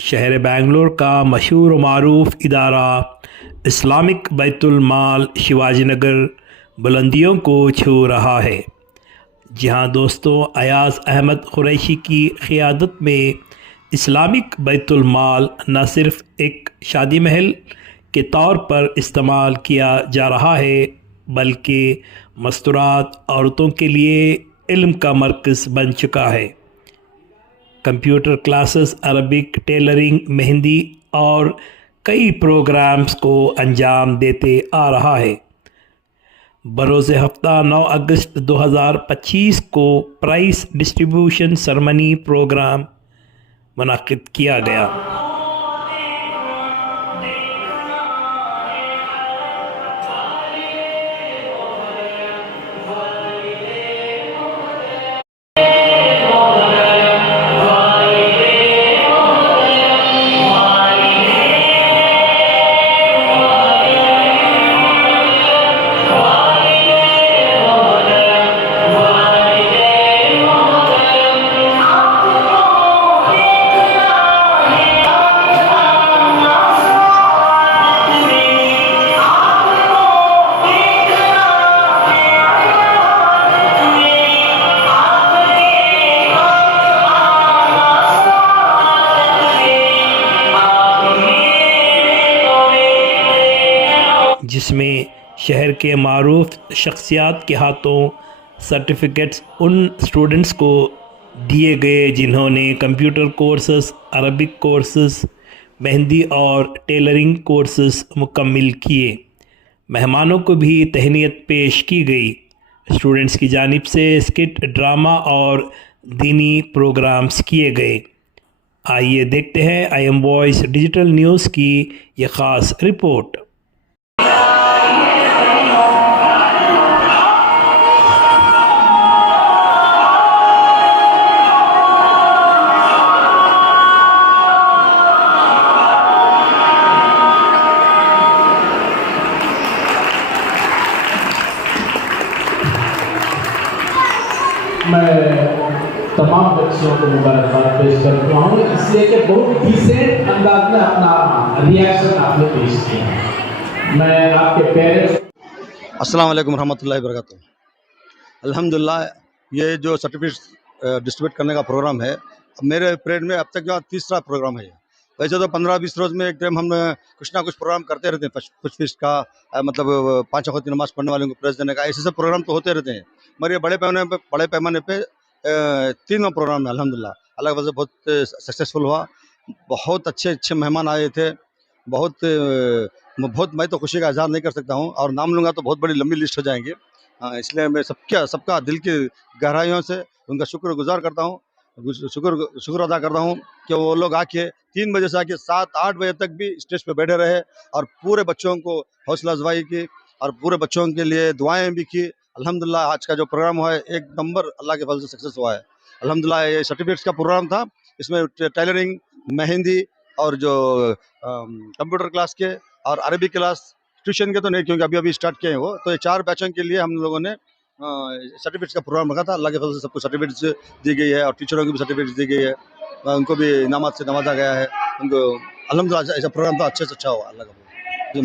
शहर बेंगलोर का मशहूर व मारूफ इदारा इस्लामिक बैतुल माल शिवाजी नगर बुलंदियों को छू रहा है। जहां दोस्तों अयाज़ अहमद कुरैशी की क़ियादत में इस्लामिक बैतुल माल न सिर्फ़ एक शादी महल के तौर पर इस्तेमाल किया जा रहा है, बल्कि मस्तूरात औरतों के लिए इल्म का मरकज़ बन चुका है। Computer classes, Arabic, tailoring, mehndi और कई प्रोग्राम्स को अंजाम देते आ रहा है। बरोज़ हफ्ता 9 अगस्त 2025 को प्राइस डिस्ट्रीब्यूशन सेरेमनी प्रोग्राम मुनक़िद किया गया। जिसमें शहर के मारूफ शख्सियात के हाथों सर्टिफिकेट्स उन स्टूडेंट्स को दिए गए जिन्होंने computer courses, Arabic courses, mehndi और टेलरिंग कोर्सेस मुकम्मिल किए। मेहमानों को भी तहनीत पेश की गई। स्टूडेंट्स की जानिब से स्किट, ड्रामा और दीनी प्रोग्राम्स किए गए। आइए देखते हैं I am voice digital news की ये ख़ास रिपोर्ट। मैं तमाम बच्चों को मुबारकबाद पेश करता हूँ, इसलिए कि बहुत डिसेंट अंदाज में अपना रिएक्शन आपने पेश किया। मैं आपके पेरेंट्स। अस्सलाम वालेकुम रहमतुल्लाहि वबरकातुहू। अल्हम्दुलिल्लाह, ये जो सर्टिफिकेट डिस्ट्रीब्यूट करने का प्रोग्राम है, मेरे परेड में अब तक जो तीसरा प्रोग्राम है। वैसे तो 15-20 रोज़ में एक टाइम हम कुछ ना कुछ प्रोग्राम करते रहते हैं। कुछ फीस का मतलब 5 वक़्त की नमाज़ पढ़ने वालों को प्रेस देने का, ऐसे सब प्रोग्राम तो होते रहते हैं। मगर ये बड़े पैमाने पे 3वां प्रोग्राम है। अल्हम्दुलिल्लाह, अल्लाह की वजह से बहुत सक्सेसफुल हुआ। बहुत अच्छे मेहमान आए थे। बहुत मैं तो खुशी का इज़हार नहीं कर सकता हूँ, और नाम लूँगा तो बहुत बड़ी लंबी लिस्ट हो जाएंगी। इसलिए मैं सबका दिल की गहराइयों से उनका शुक्रगुज़ार करता हूँ, शुक्र अदा करता हूँ कि वो लोग आके 3 बजे से आके 7-8 बजे तक भी स्टेज पे बैठे रहे और पूरे बच्चों को हौसला अफजाई की और पूरे बच्चों के लिए दुआएं भी की। अल्हम्दुलिल्लाह, आज का जो प्रोग्राम हुआ है एक नंबर अल्लाह के फजल से सक्सेस हुआ है। अल्हम्दुलिल्लाह, ये सर्टिफिकेट्स का प्रोग्राम था। इसमें टेलरिंग, मेहंदी और जो कंप्यूटर क्लास के और अरबी क्लास, ट्यूशन के तो नहीं, क्योंकि अभी स्टार्ट किए हैं वो। तो ये 4 बैचों के लिए हम लोगों ने सर्टिफिकेट्स का प्रोग्राम रखा था। अल्लाह के फजल से सबको सर्टिफिकेट्स दी गई है और टीचरों को भी सर्टिफिकेट्स दी गई है। उनको भी इनामात से नवाजा गया है। उनको अल्हम्दुलिल्लाह ऐसा प्रोग्राम तो अच्छे से अच्छा हुआ। अल्लाह का जो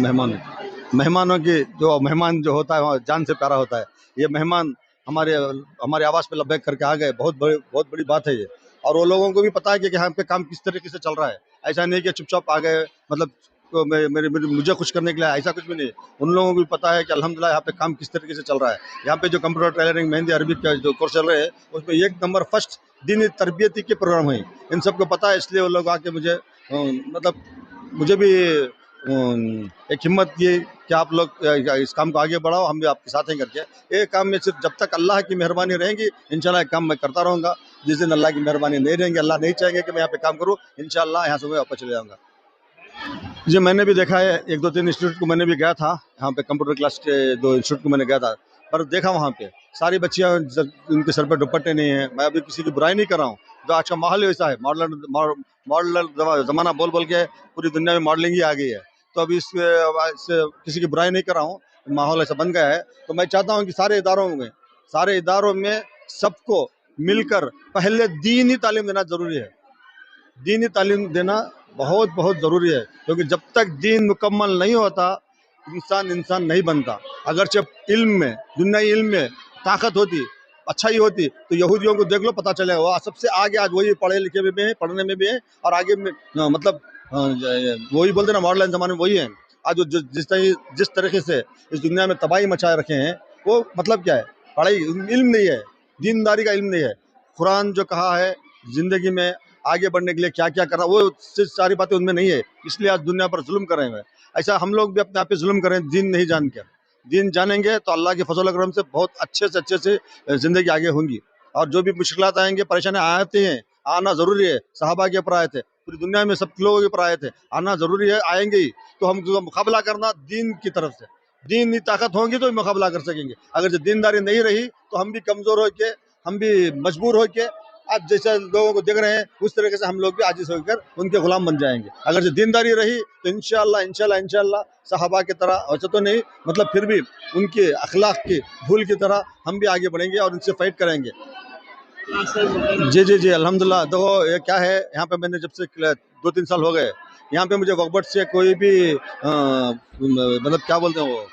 मेहमानों की जो मेहमान जो होता है वहाँ जान से प्यारा होता है। ये मेहमान हमारे आवाज़ पे लब्बैक करके आ गए, बहुत बड़ी बात है ये। और वो लोगों को भी पता है कि यहाँ पे काम किस तरीके से चल रहा है। ऐसा नहीं कि चुपचाप आ गए, मतलब मुझे खुश करने के लिए, ऐसा कुछ भी नहीं। उन लोगों को भी पता है कि अल्हम्दुलिल्लाह यहाँ पे काम किस तरीके से चल रहा है। यहाँ पे जो कंप्यूटर, टेलरिंग, मेहंदी, अरबिक का जो कोर्स चल रहे हैं, उसमें एक नंबर फर्स्ट दीनी तरबियती के प्रोग्राम है। इन सबको पता है, इसलिए वो लोग आके मुझे भी एक हिम्मत दी कि आप लोग इस काम को आगे बढ़ाओ, हम भी आपके साथ हैं करके। ये काम में सिर्फ जब तक अल्लाह की मेहरबानी रहेंगी, इंशाल्लाह ये काम मैं करता रहूँगा। जिस दिन अल्लाह की मेहरबानी नहीं रहेंगी, अल्लाह नहीं चाहेंगे कि मैं यहाँ पे काम करूँ, इंशाल्लाह यहाँ से मैं वापस चले जाऊँगा। जी, मैंने भी देखा है, 1-2-3 इंस्टीट्यूट को मैंने भी गया था। यहाँ पे कंप्यूटर क्लास के 2 इंस्टीट्यूट को मैंने गया था, पर देखा वहाँ पे सारी बच्चियाँ उनके सर पे दुपट्टे नहीं है। मैं अभी किसी की बुराई नहीं कर रहा हूँ, तो आज का माहौल ही वैसा है। मॉडलर ज़माना बोल के पूरी दुनिया में मॉडलिंग ही आ गई है। तो अभी इस किसी की बुराई नहीं कर रहा हूँ, माहौल ऐसा बन गया है। तो मैं चाहता हूँ कि सारे इदारों में सबको मिलकर पहले दीनी तालीम देना ज़रूरी है। दीनी तालीम देना बहुत बहुत ज़रूरी है, क्योंकि जब तक दीन मुकम्मल नहीं होता इंसान इंसान नहीं बनता। अगरचे इल्म में, दुनियाई इल्म में ताकत होती, अच्छाई होती, तो यहूदियों को देख लो, पता चलेगा वो सबसे आगे आज वही पढ़े लिखे में भी है, पढ़ने में भी है, और आगे में मतलब वही बोलते ना मॉडर्न ज़माने में वही है। आज जिस तरीके से इस दुनिया में तबाही मचाए रखे हैं, वो मतलब क्या है? पढ़ाई, इल्म नहीं है, दीनदारी का इल्म नहीं है। कुरान जो कहा है ज़िंदगी में आगे बढ़ने के लिए क्या क्या करना, वो सारी बातें उनमें नहीं है, इसलिए आज दुनिया पर जुल्म कर रहे हैं। ऐसा हम लोग भी अपने आप पे जुल्म करें दीन नहीं जान के। दीन जानेंगे तो अल्लाह के फजल करम से बहुत अच्छे से ज़िंदगी आगे होंगी। और जो भी मुश्किलात आएंगे, परेशानी आती हैं, आना ज़रूरी है। सहाबा के ऊपर आए थे, पूरी दुनिया में सब लोगों के ऊपर आए थे, आना ज़रूरी है, आएंगे ही। तो हम मुकाबला करना दीन की तरफ से, दीन की ताकत होगी तो मुकाबला कर सकेंगे। अगर जो दीनदारी नहीं रही तो हम भी कमज़ोर होके, हम भी मजबूर होके, आप जैसे लोगों को देख रहे हैं उस तरीके से हम लोग भी आजिज़ होकर उनके गुलाम बन जाएंगे। अगर जो दीनदारी रही तो इंशाल्लाह सहाबा की तरह, वैसे तो नहीं, मतलब फिर भी उनके अखलाक की धूल की तरह हम भी आगे बढ़ेंगे और उनसे फाइट करेंगे। जी अल्हम्दुलिल्लाह। देखो ये क्या है, यहाँ पे मैंने जब से 2-3 साल हो गए, यहाँ पे मुझे वक्बट से कोई भी मतलब क्या बोलते हैं वो,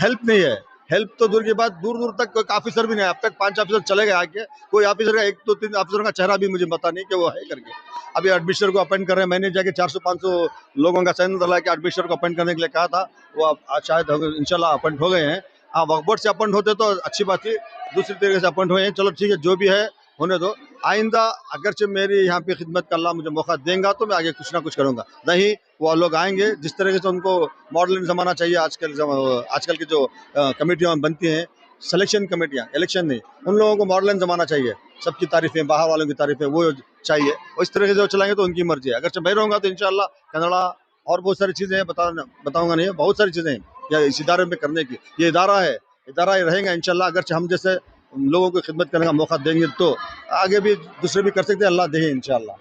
हेल्प नहीं है। हेल्प तो दूर की बात, दूर दूर तक कोई ऑफिसर भी नहीं है। अब तक 5 ऑफिसर चले गए आके, कोई ऑफिसर का 1-2-3 ऑफिसर का चेहरा भी मुझे पता नहीं कि वो है करके। अभी एडमिनिस्ट्रेटर को अपॉइंट कर रहे हैं, मैंने जाके 400-500 लोगों का चयन डाला कि एडमिनिस्ट्रेटर को अपॉइंट करने के लिए कहा था, वो अब शायद इंशाल्लाह अपॉइंट हो गए हैं। हाँ, वक्फ से अपॉइंट होते तो अच्छी बात थी, दूसरी तरीके से अपॉइंट हुए हैं। चलो ठीक है, जो भी है होने दो। आइंदा अगरचे मेरी यहाँ पे खिदमत का अल्लाह मुझे मौका देगा तो मैं आगे कुछ ना कुछ करूँगा। नहीं, वो लोग आएंगे जिस तरीके से उनको मॉडलिंग ज़माना चाहिए। आजकल की जो कमेटियाँ बनती हैं, सिलेक्शन कमेटियाँ, इलेक्शन नहीं, उन लोगों को मॉडलिंग ज़माना चाहिए। सबकी तारीफ़ें, बाहर वालों की तारीफ़ें वो चाहिए, और इस तरीके से वो चलाएंगे तो उनकी मर्जी है। अगर मैं रहूँगा तो इंशाल्लाह कन्नड़ा और बहुत सारी चीज़ें हैं, बताऊँगा नहीं, बहुत सारी चीज़ें हैं या इस इदारे में करने की। ये इदारा है, इदारा ही रहेगा इंशाल्लाह। अगर हम जैसे लोगों को खिदमत करने का मौका देंगे तो आगे भी दूसरे भी कर सकते हैं, अल्लाह दे इंशाल्लाह।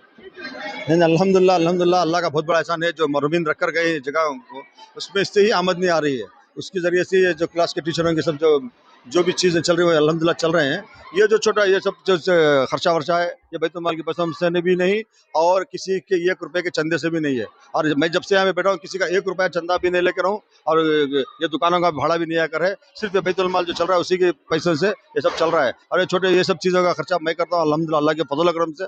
नहीं, अल्हम्दुलिल्लाह अल्लाह का बहुत बड़ा एहसान है जो मरहूमीन रख कर गए जगह को, उसमें इससे ही आमदनी आ रही है। उसके ज़रिए से ये जो क्लास के टीचरों के सब जो भी चीज़ें चल रही हैं अल्हम्दुलिल्लाह चल रहे हैं। ये जो छोटा ये सब जो खर्चा वर्चा है, ये बैतुल माल की पैसों से भी नहीं, और किसी के 1 रुपए के चंदे से भी नहीं है। और मैं जब से यहाँ पे बैठा हूँ किसी का 1 रुपया चंदा भी नहीं लेकर हूँ, और ये दुकानों का भाड़ा भी नहीं आकर है। सिर्फ ये बैतुल माल जो चल रहा है उसी के पैसों से ये सब चल रहा है। और ये सब चीज़ों का खर्चा मैं करता हूँ अल्हम्दुलिल्लाह अल्लाह के फजल करम से।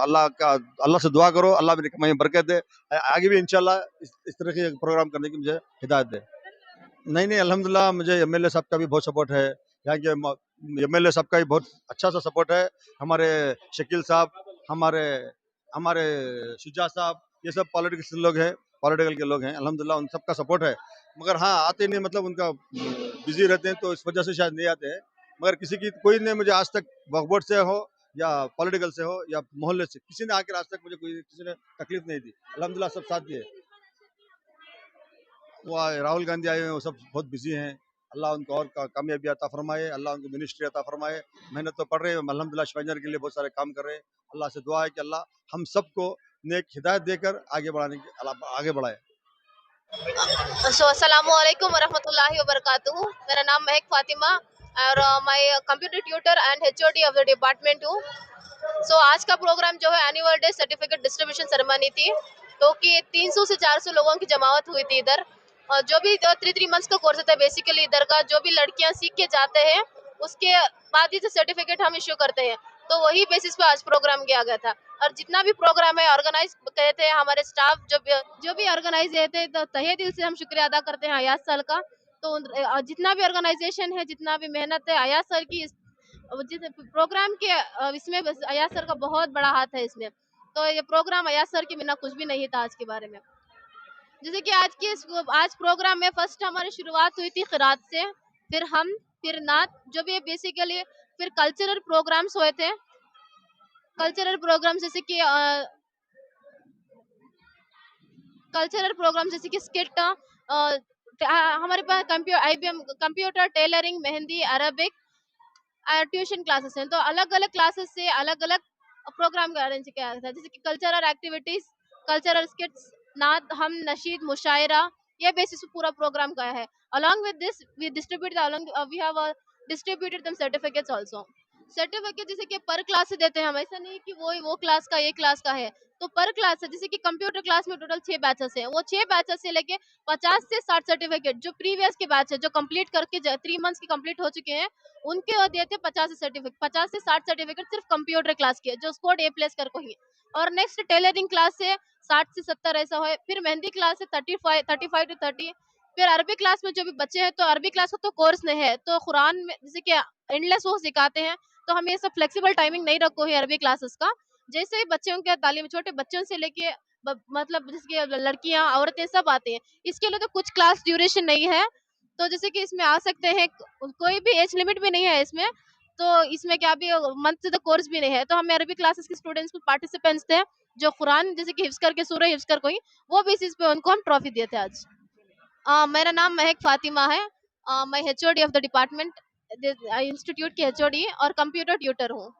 अल्लाह से दुआ करो, अल्लाह मेरी कमाई में बरकत दे। आगे भी इंशाल्लाह इस तरह के प्रोग्राम करने की मुझे हिदायत दे। नहीं, अल्हम्दुलिल्लाह मुझे एमएलए साहब का भी बहुत सपोर्ट है। यहाँ के एमएलए साहब का भी बहुत अच्छा सा सपोर्ट है। हमारे शकील साहब, हमारे हमारे शुजा साहब, ये सब पॉलिटिकल के लोग हैं। अल्हम्दुलिल्लाह उन सबका सपोर्ट है। मगर हाँ, आते नहीं, मतलब उनका बिजी रहते हैं तो इस वजह से शायद नहीं आते हैं। मगर कोई ने मुझे आज तक वक्फ बोर्ड से हो या पॉलिटिकल से हो या मोहल्ले से, किसी ने आकर आज तक मुझे किसी ने तकलीफ नहीं दी। अल्हम्दुलिल्लाह सब साथ दिए। वो राहुल गांधी आए हुए हैं, वो सब बहुत बिजी हैं। अल्लाह उनको और कामयाबी अता फरमाए, अल्लाह उनको मिनिस्ट्री अता फरमाए। मेहनत तो पढ़ रहे हैं, अल्हम्दुलिल्लाह शिवाजनगर के लिए बहुत सारे काम कर रहे हैं। अल्लाह से दुआ है कि अल्लाह हम सबको नेक हिदायत देकर आगे बढ़ाए। अस्सलामुअलैकुम वरहमतुल्लाहि वबरकातुहू। मेरा नाम महक फातिमा और मैं computer tutor and HOD of the department हूँ। आज का प्रोग्राम जो है annual day certificate distribution ceremony थी, तो कि 300 से 400 लोगों की जमावत हुई थी इधर। और जो भी 3 मंथ्स का कोर्स होता है बेसिकली इधर का, जो भी लड़कियां सीख के जाते हैं उसके बाद ही सर्टिफिकेट हम इश्यू करते हैं, तो वही बेसिस पे आज प्रोग्राम किया गया था। और जितना भी प्रोग्राम है ऑर्गेनाइज किए थे हमारे स्टाफ, जो भी ऑर्गेनाइज थे, तो तहे दिल से हम शुक्रिया अदा करते हैं अयाज सर का। तो जितना भी ऑर्गेनाइजेशन है, जितना भी मेहनत है, अयाज सर की जिस प्रोग्राम के इसमें अयाज सर का बहुत बड़ा हाथ है इसमें। तो ये प्रोग्राम अयाज सर के बिना कुछ भी नहीं था आज के बारे में। जैसे कि आज प्रोग्राम में फर्स्ट हमारी शुरुआत हुई थी खिरात से, फिर नात, जो भी बेसिकली फिर कल्चरल प्रोग्राम्स हुए थे। कल्चरल प्रोग्राम जैसे कि स्किट, हमारे पास computer, tailoring, mehndi, Arabic tuition classes हैं। तो अलग अलग क्लासेस से अलग अलग प्रोग्राम का अरेंज किया गया था, जैसे कि कल्चरल एक्टिविटीज, कल्चरल स्किट्स, नात, हम नशीद, मुशायरा, ये बेसिस पे पूरा प्रोग्राम का है। Along with this we have distributed them certificates also. Certificate जैसे कि पर क्लास से देते हैं हम, ऐसा नहीं कि वो क्लास का ये क्लास का है, तो पर क्लास है। जैसे कि कंप्यूटर क्लास में टोटल 6 बैचेस हैं, वो 6 बैचेस से लेके 50 से 60 सर्टिफिकेट जो प्रीवियस के बैच है, जो कंप्लीट करके 3 मंथ्स के कंप्लीट हो चुके हैं, उनके वो देते हैं 50 सर्टिफिकेट, 50 से 60 सर्टिफिकेट सिर्फ कंप्यूटर क्लास के, जो स्कोर A+ कर को ही। और नेक्स्ट टेलरिंग क्लास से 60 से 70 ऐसा है, फिर मेहंदी क्लास से 35 टू 30, फिर अरबी क्लास में जो भी बच्चे हैं, तो अरबी क्लास का तो कोर्स नहीं है, तो कुरान में जैसे कि एंडलेस वो सिखाते हैं, तो हम ये सब फ्लेक्सिबल टाइमिंग नहीं रखो है अरबी क्लासेस का। जैसे ही बच्चों के तालीम, छोटे बच्चों से लेके मतलब जिसके लड़कियां औरतें सब आते हैं, इसके लिए तो कुछ क्लास ड्यूरेशन नहीं है, तो जैसे कि इसमें आ सकते हैं, कोई भी एज लिमिट भी नहीं है इसमें, तो इसमें क्या भी मंथ से तो कोर्स भी नहीं है, तो हमें अरबी क्लासेस के स्टूडेंट्स को पार्टिसिपेंट्स थे जो कुरान जैसे कि हिफ्ज करके सूरह हिफ्ज कर कोई, वो बेसिस पे उनको हम ट्रॉफी दिए थे आज। मेरा नाम महक फातिमा है। मैं HOD of the department institute की HOD और कंप्यूटर ट्यूटर हूँ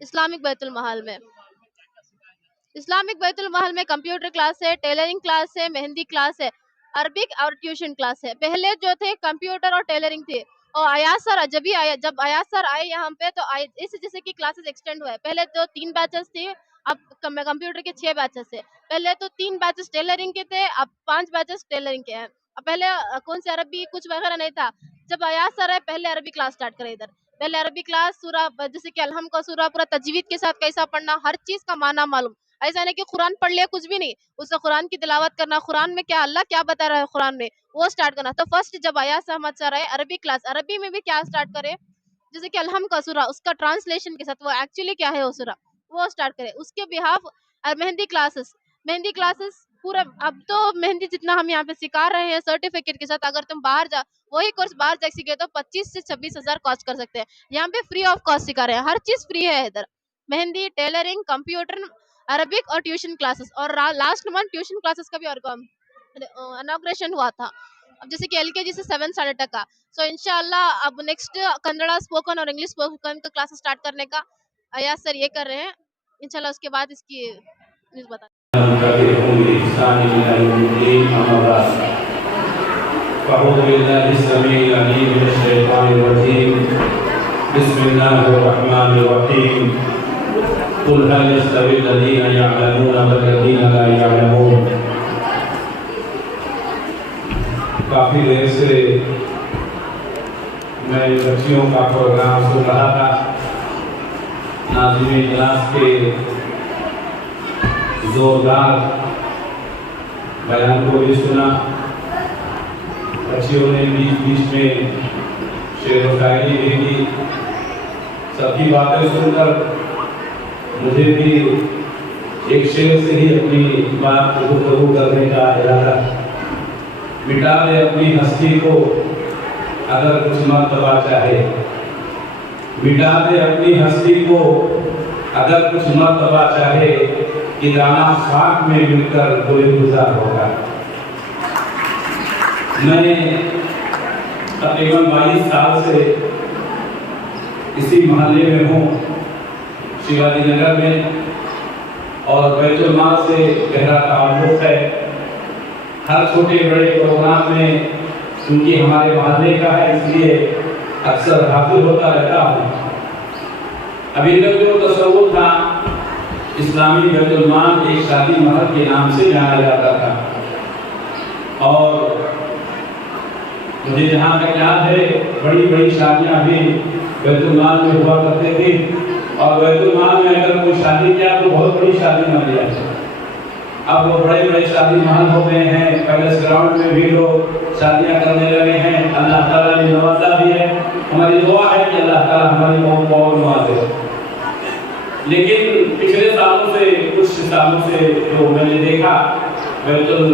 इस्लामिक बैतुल महल में। इस्लामिक बैतुल महल में कंप्यूटर क्लास है, टेलरिंग क्लास है, मेहंदी क्लास है, अरबिक और ट्यूशन क्लास है। पहले जो थे कंप्यूटर और टेलरिंग थे, और अयाज सर जब अयाज सर आए यहाँ पे, तो इस जैसे कि क्लासेस एक्सटेंड हुए। पहले तो 3 बैचेस थे, अब कंप्यूटर के 6 बैचेस है। पहले तो 3 बैचेस टेलरिंग के थे, अब 5 बैचेस टेलरिंग के हैं। अब पहले कौन से अरबी कुछ वगैरह नहीं था, जब अयाज सर आए पहले अरबी क्लास स्टार्ट करे इधर। पहले अरबी क्लास सूरा जैसे कि अलहम का सूरा पूरा तजवीद के साथ कैसा पढ़ना, हर चीज का माना मालूम। ऐसा नहीं कि कुरान पढ़ लिया कुछ भी नहीं, उससे कुरान की तिलावत करना, कुरान में क्या अल्लाह क्या बता रहा है कुरान में, वो स्टार्ट करना। तो फर्स्ट जब अयाज अहमद सर आए अरबी क्लास, अरबी में भी क्या स्टार्ट करे, जैसे कि अलहम का सूरा उसका ट्रांसलेशन के साथ वो एक्चुअली क्या है वो सूरा, वो स्टार्ट करे। उसके बिहाफ मेहंदी क्लासेस पूरा, अब तो मेहंदी जितना हम यहाँ पे सिखा रहे हैं सर्टिफिकेट के साथ, अगर तुम बाहर जा वही कोर्स बाहर जा सीखे तो 25 से 26 हजार कॉस्ट कर सकते हैं। यहाँ पे फ्री ऑफ कॉस्ट सिखा रहे हैं, हर चीज फ्री है इधर, मेहंदी, टेलरिंग, कंप्यूटर, अरबिक और ट्यूशन क्लासेस। और लास्ट मंथ ट्यूशन क्लासेस का भी और इनॉग्रेशन हुआ था, अब जैसे कि LKG से 7 स्टैंडर्ड तक का। सो इंशाल्लाह अब नेक्स्ट कन्नड़ा स्पोकन और इंग्लिश स्पोकन का क्लास स्टार्ट करने का अयाज सर ये कर रहे हैं, इंशाल्लाह उसके बाद इसकी न्यूज़ बता। काफ़ी देर से मैं बच्चियों का प्रोग्राम सुन रहा था, नाज़िम क्लास के जोरदार बयान को भी सुना। बच्चियों ने बीच बीच में शेर व शायरी भी की। सभी बातें सुनकर मुझे भी एक शेर से ही अपनी बात को गुफ्तगू करने का इरादा। मिटा दे अपनी हस्ती को अगर कुछ मर्तबा चाहे, मिटा दे अपनी हस्ती को अगर कुछ मर्तबा चाहे, कि दाना खाक में मिलकर गुलगुजार होगा। मैं तकरीबन 22 साल से इसी मोहल्ले में हूँ, शिवाजी नगर में, और बैतुल माल से गहरा ताल्लुक है। हर छोटे बड़े प्रोग्राम में क्योंकि हमारे मोहल्ले का है इसलिए अक्सर हाजिर होता रहता हूँ। अभी तक जो तस्वुर था इस्लामी बैतुल माल एक शादी महल के नाम से जाना जाता था, और मुझे जहाँ तक याद है बड़ी बड़ी शादियाँ भी बैतुल माल में हुआ करते थे, और बैतुल माल में अगर कोई शादी किया तो बहुत बड़ी शादी मान लिया जाए। अब वो बड़े बड़े शादी महल हो गए हैं, पैलेस ग्राउंड में भी लोग शादियां करने लगे हैं। अल्लाह ताला ने नवाजा भी है, हमारी दुआ है कि अल्लाह ताला हमारी कौम को और नवाजे। लेकिन पिछले सालों से कुछ सालों से जो मैंने देखा बैतुल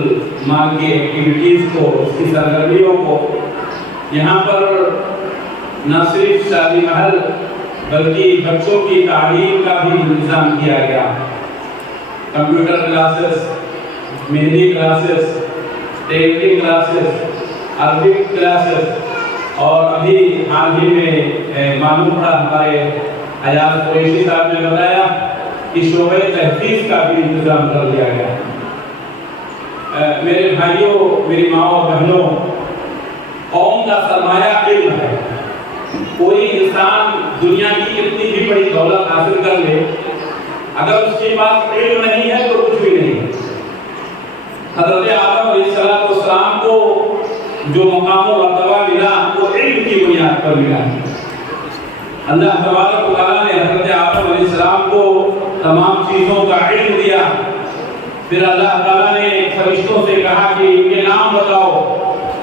माल की एक्टिविटीज़ को, उसकी सरगर्मियों को, यहाँ पर न सिर्फ शादी महल बल्कि बच्चों की तालीम का भी इंतजाम किया गया। Computer classes, mehndi classes, tailoring classes, Arabic classes, और अभी हाल ही में मालूम पड़ा हमारे अयाज कुरैशी साहब ने बताया कि शोबे तहफ़ीज़ का भी इंतजाम कर दिया गया। मेरे भाइयों, मेरी माँ और बहनों, कौम का सरमाया इल्म है। कोई इंसान दुनिया की कितनी भी बड़ी दौलत हासिल कर ले, अगर उसके पास इल्म नहीं है तो कुछ भी नहीं है। हज़रत आदम अलैहिस्सलाम को जो मकाम व मर्तबा मिला वो इल्म की बुनियाद पर मिला। अल्लाह तबारक व तआला ने हज़रत आदम अलैहिस्सलाम को तमाम चीज़ों का इल्म दिया। फिर अल्लाह ताला ने फरिश्तों से कहा कि इनके नाम बताओ,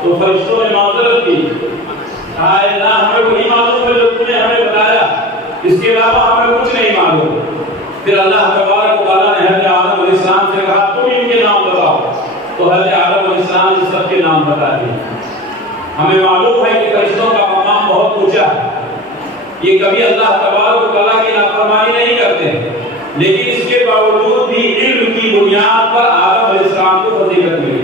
तो फरिश्तों ने माज़रत की, ना हमें वही मालूम है जो तुमने हमें बताया, इसके अलावा हमें कुछ नहीं मालूम। फिर अल्लाह तबारक व तआला ने हज़रत आदम अलैहिस्सलाम से कहा तुम इनके नाम बताओ, तो हज़रत आदम अलैहिस्सलाम ने सबके नाम बता दिए। हमें मालूम है कि फरिश्तों का मकाम बहुत ऊंचा है, ये कभी अल्लाह तबारक व तआला की नाफरमानी नहीं करते, लेकिन इसके बावजूद भी इल्म की बुनियाद पर आदम अलैहिस्सलाम को फजीलत मिली।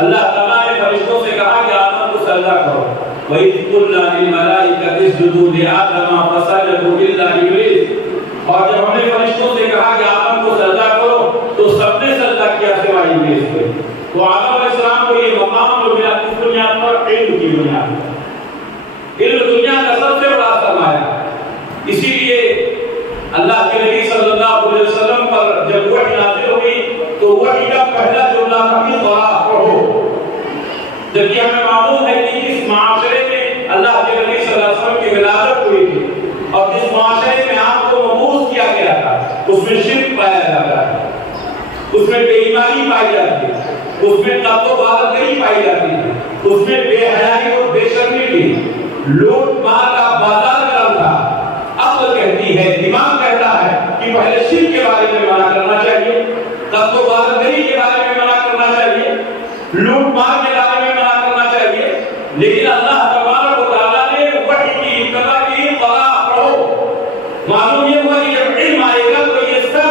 अल्लाह ताला ने फरिश्तों से कहा कि आदम को सजदा करो, वही कुल्ला लिल मलाइकति इसजुदू लि आदम फसजदू इल्ला इब्लीस। और जब हमने फरिश्तों से कहा कि आदम को सजदा करो तो सबने सजदा किया सिवाय इब्लीस के। तो आदम अलैहिस्सलाम को ये मकाम जो मिला किस बुनियाद पर? इल्म की बुनियाद पर। इल्म दुनिया का सबसे बड़ा सरमाया। इसीलिए अल्लाह के नबी सल्लल्लाहु अलैहि वसल्लम पर जब वही नाज़िल हुई तो वही का पहला जुमला था कि पढ़ो। जबकि हमें मालूम है कि इस माशरे में अल्लाह के नबी सल्लल्लाहु अलैहि वसल्लम की विलादत हुई थी और जिस माशरे में आपको मबूस किया गया था उसमें शिर्क पाया जाता है, उसमें बेईमानी पाई जाती है, उसमें तकबरगरी पाई जाती है, उसमें बेहयाई और बेशर्मी थी, लूट मार का बाजार चल था। अक्ल कहती है, दिमाग कहता है कि पहले शिर्क के बारे में मना करना चाहिए, तकबरगरी के बारे में मना करना चाहिए, लूट मार के बारे में मना करना चाहिए। लेकिन अल्लाह तबारक व तआला ने वही की इब्तिदा की, पढ़ो। मालूम ये हुआ कि जब इल्म आएगा तो ये सब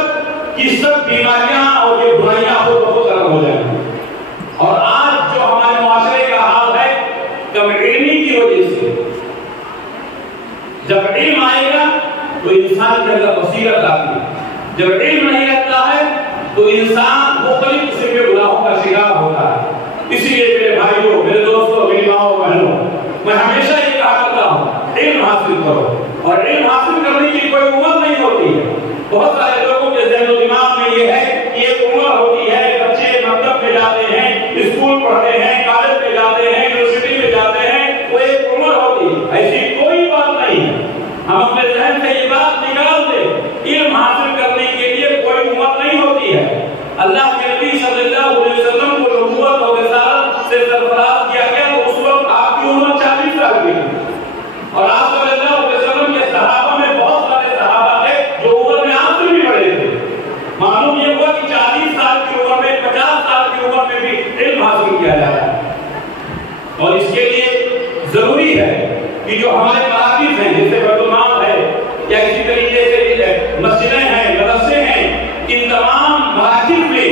की सब बीमारियां और ये बुराइयां बहुत खत्म हो जाएंगी। और आज जो हमारे माशरे का हाल है कम इल्मी की वजह से, जब इल्म आएगा तो इंसान के अंदर बसीरत आती है। जब इल्म नहीं रहता है तो इंसान मुख्तलिफ किस्म के गुनाहों का शिकार होता है। इसलिए मेरे भाइयों, मेरे दोस्तों, मेरी माओ बहनों, मैं हमेशा ये कहा करता हूँ इल्म हासिल करो। और इल्म हासिल करने की कोई उम्र नहीं होती है। बहुत सारे लोगों के ज़हन व दिमाग में ये है कि एक उम्र होती है, बच्चे मकतब में जाते हैं, स्कूल पढ़ते हैं, कॉलेज में जाते हैं, यूनिवर्सिटी में जाते हैं, वो एक उम्र होती है। ऐसी कोई बात नहीं है। हम अपने ज़हन से ये बात निकाल दें, इल्म हासिल करने के लिए कोई उम्र नहीं होती है। अल्लाह के नबी सल्लल्लाहु अलैहि वसल्लम को नबूवत और रिसालत से सरफराज किया गया तो उस वक्त आपकी उम्र 40 साल की और आप सल्लल्लाहु अलैहि वसल्लम के सहाबा में बहुत सारे सहाबा थे जो उम्र में आपसे भी बड़े थे। मालूम ये हुआ कि 40 साल की उम्र में, 50 साल की उम्र में भी इल्म हासिल किया जाता है। और इसके लिए जरूरी है कि जो हमारे मराकिज़ हैं, जैसे बैतुल माल है या इसी तरीके से मस्जिदें हैं, मदरसे हैं, इन तमाम मराकिज़ में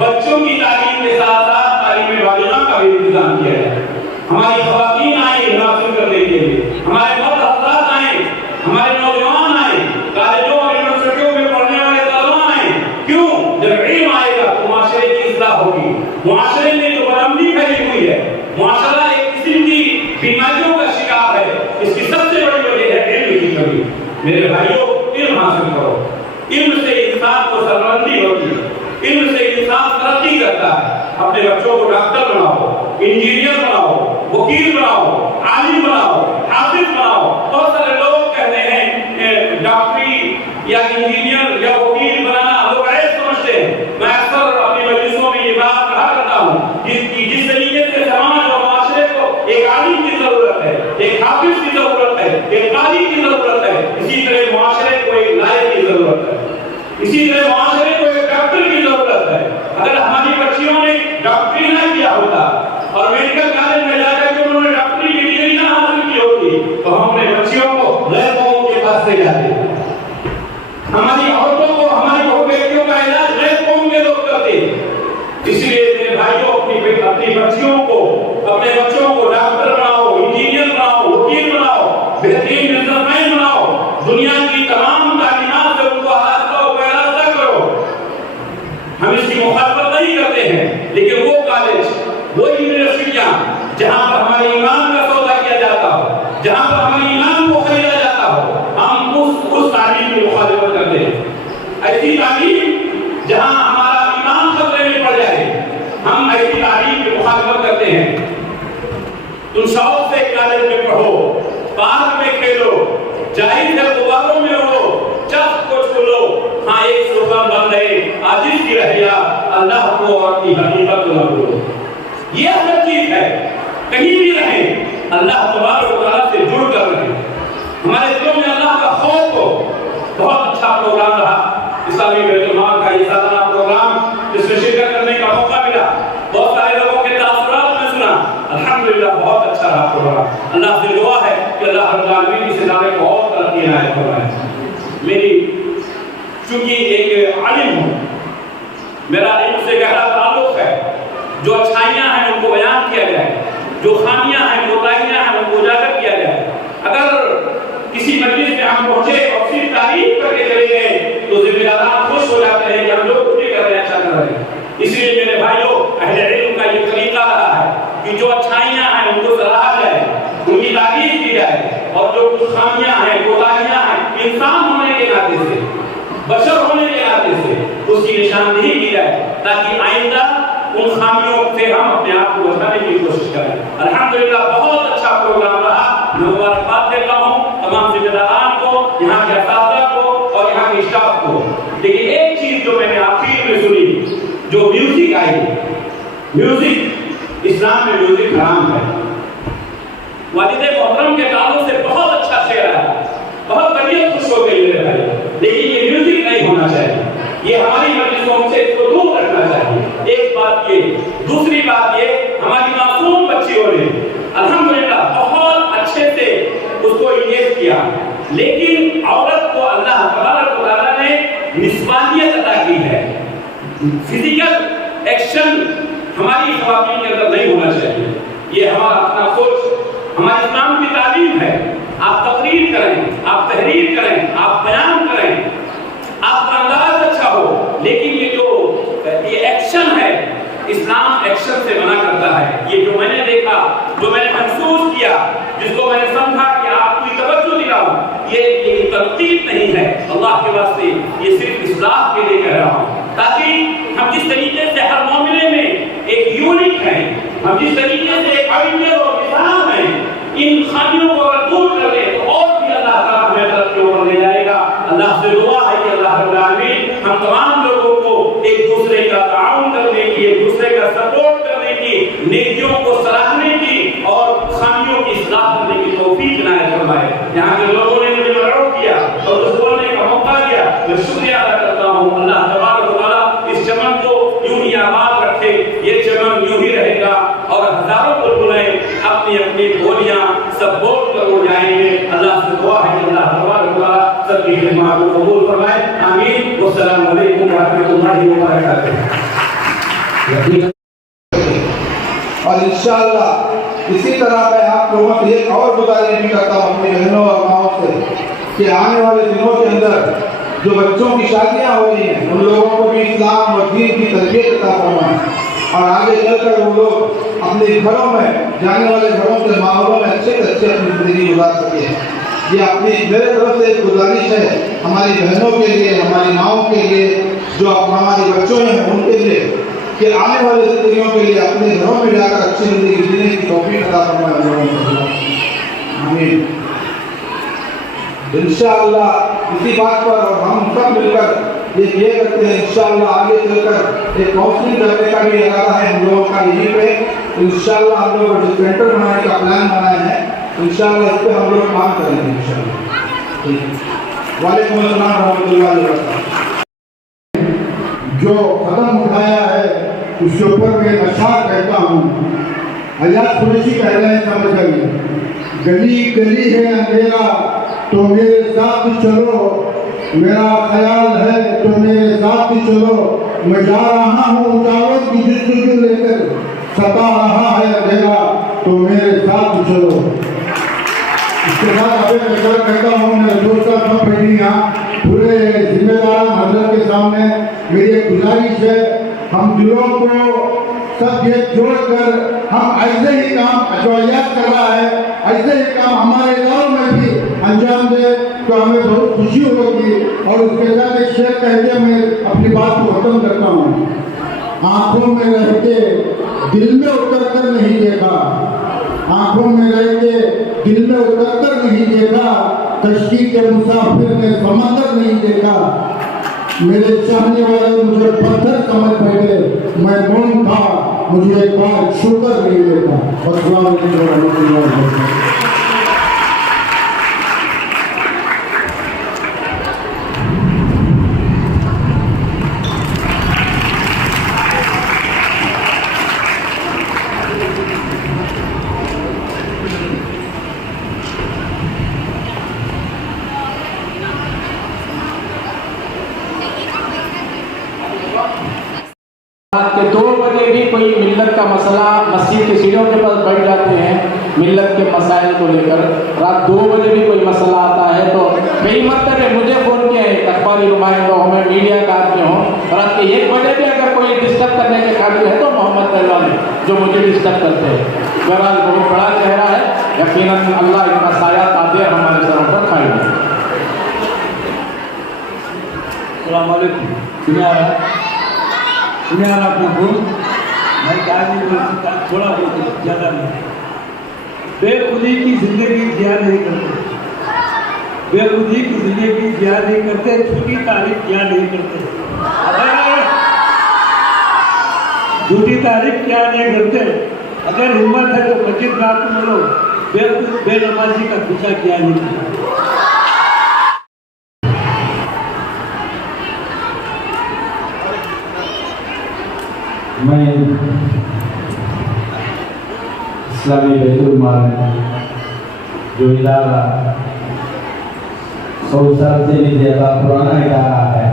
बच्चों की तालीम के साथ साथ तालीम वालिमा का भी इंतजाम किया जाए। हमारी ख़वातीन आए इल्म हासिल करने के लिए, हमारे मर्द हज़रात आए, हमारे नौजवान आए, कॉलेजों और यूनिवर्सिटियों में पढ़ने वाले तलबा आए। क्यों? जब इल्म आएगा तो माशरे की इस्लाह होगी। माशरे में जो बदअमनी फैली हुई है, माशरा एक किस्म की बीमारियों का शिकार है, इसकी सबसे बड़ी वजह है इल्म की कमी। मेरे भाइयों, इल्म हासिल करो। इल्म से इंसान को सरबलंदी होती है, इल्म से इंसान तरक्की करता है। अपने बच्चों को डॉक्टर बनाओ, इंजीनियर बनाओ, वकील बनाओ, आलिम बनाओ, हाफिज बनाओ। बहुत सारे लोग कहते हैं डॉक्टरी या इंजीनियर या वकील बनाना लोग ऐसे समझते हैं। मैं अक्सर अपनी मजलिसों में ये बात कहा करता हूँ कि जिस तरीके से समाज और माशरे को एक आलिम की जरूरत है, एक हाफिज की जरूरत है, एक काजी की जरूरत है, इसी तरह माशरे को एक लायक की जरूरत है, इसी तरह माशरे को एक डॉक्टर की जरूरत है। अगर हमारी बच्चियों ने डॉक्टरी ना किया होता और मेडिकल कॉलेज में जाकर के उन्होंने डॉक्टरी की डिग्री ना हासिल की होती तो हम अपने बच्चियों को गैर कौम के पास ले जाते। हमारी औरतों को, हमारी बेटियों का इलाज गैर कौम के लोग करते। इसलिए मेरे भाइयों, अपनी बच्चियों को, अपने बच्चों को डॉक्टर बनाओ, इंजीनियर बनाओ, वकील बनाओ, बेहतरीन बिजनेसमैन बनाओ। दुनिया की तमाम तालीमात से उनको आरास्ता करो। हम इसकी मुखालफत नहीं करते हैं, लेकिन वो कॉलेज, वो यूनिवर्सिटियां जहां पर हमारे ईमान का सौदा किया जाता हो, जहां पर हमारी ऐसी तालीम जहां हमारा ईमान खतरे में पड़ जाए, हम ऐसी तालीम की मुखालफत करते हैं। तुम शौक से कॉलेज में पढ़ो, पार्क में खेलो, जाहिर है गुब्बारों में हो, चख को छूलो, हाँ एक सोफा बंद है, आजिज की रहिया, अल्लाह को और अपनी हकीकत को न भूलो। ये हर चीज है, कहीं भी रहे अल्लाह तबारक व तआला से जुड़ कर रहे। हमारे दिलों में अल्लाह का खौफ हो। बहुत अच्छा प्रोग्राम रहा इस्लामी बैतुल माल का, ये सालाना प्रोग्राम जिसमें शिरकत करने का मौका मिला, बहुत सारे लोगों के तासुरात में सुना, अल्हम्दुलिल्लाह बहुत अच्छा रहा प्रोग्राम। अल्लाह से दुआ है कि अल्लाह रब्बुल आलमीन इस इदारे को और तरक्की इनायत फरमाए। मेरी चूंकि एक आलिम हूँ, मेरा इल्म से गहरा ताल्लुक है, जो अच्छाइयाँ हैं उनको बयान किया जाए, जो खामियाँ हैं कोताहियाँ हैं उनको उजागर किया जाए। अगर किसी मजलिस में हम पहुंचे और सिर्फ तारीफ करके चले गए तो जिम्मेदार खुश हो जाते हैं कि हम लोग कुछ कर रहे हैं, अच्छा कर रहे हैं। इसलिए मेरे भाइयों, अहले इल्म का ये तरीका रहा है कि जो अच्छाइयाँ हैं उनको सराहा जाए, उनकी तारीफ की जाए, और जो कुछ खामियाँ हैं कोताहियाँ हैं, इंसान होने के नाते से, बशर होने के नाते से उसकी निशानदेही की जाए, ताकि आइंदा उन खामियों से हम अपने आप को बचाने की कोशिश करें। अल्हम्दुलिल्लाह बहुत अच्छा प्रोग्राम रहा। मैं मुबारकबाद देता हूँ तमाम जिम्मेदारान को, यहाँ के असातिज़ा को और यहाँ के स्टाफ को। लेकिन एक चीज जो मैंने आखिर में सुनी, जो म्यूजिक आई, म्यूजिक इस्लाम में म्यूजिक हराम है। वालिद मोहतरम के ताल्लुक से बहुत अच्छा शेर आया, बहुत तबीयत खुश हो गई मेरे भाई। लेकिन ये म्यूजिक नहीं होना चाहिए, ये हमारी मजलिसों से इसको दूर रखना चाहिए। एक बात ये, दूसरी बात ये, हमारी मासूम बच्चियों ने अल्हम्दुलिल्लाह बहुत अच्छे से उसको इंगेज किया, लेकिन औरत को अल्लाह तबारक व तआला ने निस्बानियत अता की है। फिजिकल एक्शन हमारी ख्वातीन के अंदर नहीं होना चाहिए। ये हमारा अपना सोच, हमारे इस्लाम की तालीम है। आप तकरीर करें, आप तहरीर करें, आप बयान करें, आपका अंदाज अच्छा हो, लेकिन ये जो ये एक्शन है, इस्लाम एक्शन से मना करता है। ये जो मैंने देखा, जो मैंने महसूस किया, जिसको मैंने समझा कि आपकी तवज्जो दिलाऊं, ये तरतीब नहीं है। अल्लाह के वास्ते ये सिर्फ इस्लाह के लिए कह रहा हूँ, ताकि हम जिस तरीके से हर मामले में एक यूनिट है, हम जिस तरीके से एक आइडियल और निज़ाम है, इन खामियों को अगर दूर कर ले तो और भी अल्लाह ताला हमें तरक्की ओर ले जाएगा। अल्लाह से दुआ है कि अल्लाह रब्बुल आलमीन हम तमाम लोगों को एक दूसरे का ताउन करने की, एक दूसरे का सपोर्ट करने की, नेकियों को सराहने की और खामियों की इस्लाह करने की तौफीक इनायत फरमाए। यहाँ के लोगों ने मुझे मदद किया और उस बोलने का मौका दिया, मैं शुक्रिया अदा करता हूँ। अल्लाह तबारक व तआला इस चमन को यूं ही आबाद रखे, ये चमन यूं ही रहेगा और हजारों बुलबुलें अपनी अपनी बोलियां सब बोल कर उड़ जाएंगे। अल्लाह से दुआ है कि अल्लाह तबारक व तआला सबकी खिदमत को कबूल फरमाए। आमीन। वस्सलामु अलैकुम व रहमतुल्लाहि व बरकातुहू। और इंशाअल्लाह इसी तरह मैं आप लोगों से एक और गुजारिश भी करता हूँ अपनी बहनों और माओं से कि आने वाले दिनों के अंदर जो बच्चों की शादियाँ हो रही हैं, उन लोगों को भी इस्लाम और दीन की तरबियत अता फरमाएं और आगे चलकर वो लोग अपने घरों में, जाने वाले घरों से माहौलों में अच्छे से अच्छे अपनी ज़िंदगी गुजार सकें। ये अपनी मेरे तरफ से एक गुजारिश है हमारी बहनों के लिए, हमारी माओं के लिए, जो हमारे बच्चों हैं उनके लिए, कि आने वाली ज़िंदगियों के लिए अपने घरों में जाकर अच्छी ज़िंदगी जीने की तौफीक अता फरमाए लोगों को। आमीन। इंशाअल्लाह इसी बात पर और हम सब मिलकर ये करते हैं, इंशाअल्लाह आगे चलकर एक काउंसलिंग करने का भी इरादा है हम लोगों का यहीं पे। इंशाअल्लाह हम लोग जो सेंटर बनाने का प्लान बनाए हैं, इंशाअल्लाह इस पर हम लोग काम करेंगे इंशाअल्लाह। ठीक है। वालेकुम अस्सलाम रहमतुल्लाहि व बरकातहू। जो कदम उठाया है उसके ऊपर मैं अशार कहता हूँ। आजाद कुरैशी कह रहे हैं, समझ गए, गली गली है अंधेरा तो मेरे साथ चलो, मेरा ख्याल है तो मेरे साथ चलो, मैं जा रहा हूँ उजालों की जिस्म लेकर, सता रहा है अंधेरा तो मेरे साथ चलो। इसके बाद अभी मैं कहता हूँ मेरे दोस्तों सब बैठी यहाँ पूरे जिम्मेदार हजरत के सामने मेरी एक गुजारिश है, हम दिलों को सब ये जोड़कर हम ऐसे ही काम जो अयाज कर रहा है ऐसे ही काम हमारे गाँव में भी अंजाम दे तो हमें बहुत खुशी होगी। और उसके साथ एक शेर कह के मैं अपनी बात को खत्म करता हूँ। आंखों में रह के दिल में उतर कर नहीं देखा, आंखों में रह के दिल में उतर कर नहीं देखा, कश्ती के मुसाफिर ने समंदर नहीं देखा। मेरे चाहने वाले मुझे पत्थर समझ बैठे, मैं मौन था, मुझे एक बार छूकर नहीं देता। अस्सलाम वालेकुम रहमतुल्लाहि व बरकातहू। रात के 2 बजे भी कोई मिल्लत का मसला मस्जिद के सीढ़ियों के पास बैठ जाते हैं मिल्लत के मसाइल को लेकर। रात 2 बजे भी कोई मसला आता है तो कई मरतबे मुझे फ़ोन किया है, अखबारी नुमाइंदा हो, मैं मीडिया का आदमी हूँ। रात के 1 बजे भी अगर कोई डिस्टर्ब करने के काबिल है तो मोहम्मद पहलवान जो मुझे डिस्टर्ब करते हैं। बहरहाल बहुत बड़ा चेहरा है, यकीनन अल्लाह इनका साया तादिर हमारे सरों पर खाई है। अस्सलाम वालेकुम। सुनिए अपना फोन मैं क्या नहीं बोल सकता, थोड़ा बहुत ज़्यादा नहीं। बेखुदी की जिंदगी जिया नहीं करते, बेखुदी की जिंदगी जिया नहीं करते, झूठी तारीफ क्या नहीं करते, झूठी तारीफ क्या नहीं करते। अगर हिम्मत है तो 25 रात में लो, बेनमाजी का पीछा किया नहीं किया। मैं इस्लामी बैतुल माल जो इदारा 100 साल से भी ज़्यादा पुराना इदारा है,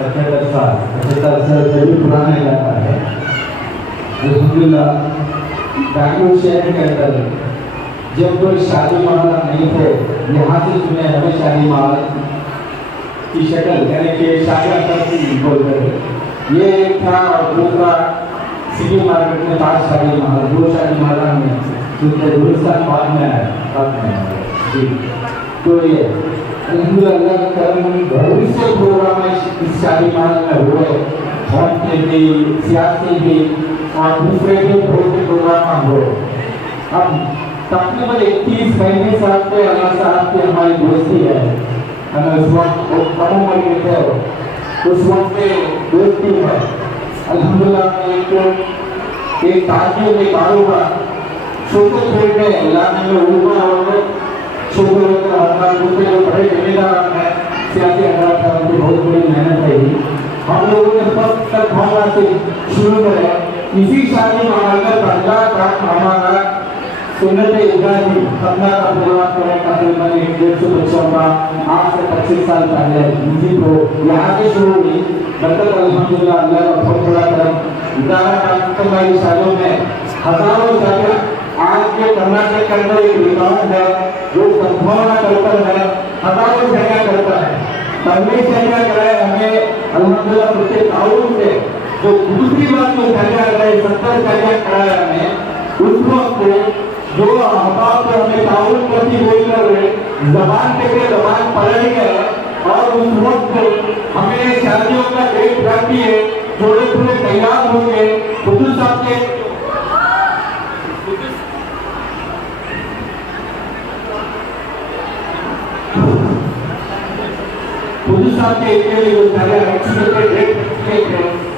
75 साल से भी पुराना इदारा है। अल्हम्दुलिल्लाह बैंगलोर शहर के अंदर जब कोई शादी मामला नहीं थे, यहाँ से तुम्हें हमें शादी मामला की शक्ल यानी कि शादियाँ करती बोलते ये एक था। और दूसरा सिटी मार्केट में 5 शादी माला, 2 शादी माला में दूसरे गुलिस्तान बाद में आया जी। तो ये अल्हम्दुलिल्लाह का करम बहुत से प्रोग्राम इस शादी माला में हुए, होम के भी, सियासी भी और दूसरे भी बहुत से प्रोग्राम हुए। अब तकरीबन 31 महीने साल से अल्लाह साहब की हमारी दोस्ती है। उस वक्त कम उम्र के थे, उस वक्त में दोस्ती है। अल्हम्दुलिल्लाह एक ताजर में कारोबार छोटे छोटे इलाके में उड़ना और छोटे छोटे हमारे दूसरे जो बड़े जिम्मेदार हैं सियासी अदालत उनकी बहुत बड़ी मेहनत है। हम लोगों ने फर्स्ट तक भावना से शुरू करें इसी शादी माहौल में पहला काम हमारा सुन्नत इब्राहिम खतना का प्रोग्राम करें तकरीबन 150 बच्चों का आज से 25 साल पहले इसी को यहाँ से शुरू हुई। बरकत अल्हम्दुलिल्लाह अल्लाह का बहुत बड़ा करम। इदारा का शादियों में हजारों शादियाँ आज के कर्नाटक के अंदर एक रिकॉर्ड है जो संभावना करता है, हजारों शादियाँ करता है। पहले शादियाँ कराए हमें अल्हम्दुलिल्लाह उसके ताउन से जो दूसरी बात जो शादियाँ कराए 70 शादियाँ कराए हमें उस वक्त जो अहबाब से हमें ताउन करती बोल कर जबान के जबान पलट गए और उस वक्त हमें शादियों का डेट रखी है, जोड़े पूरे तैयार हो गए। हुजूर साहब के जो शादियाँ रखी डेट थे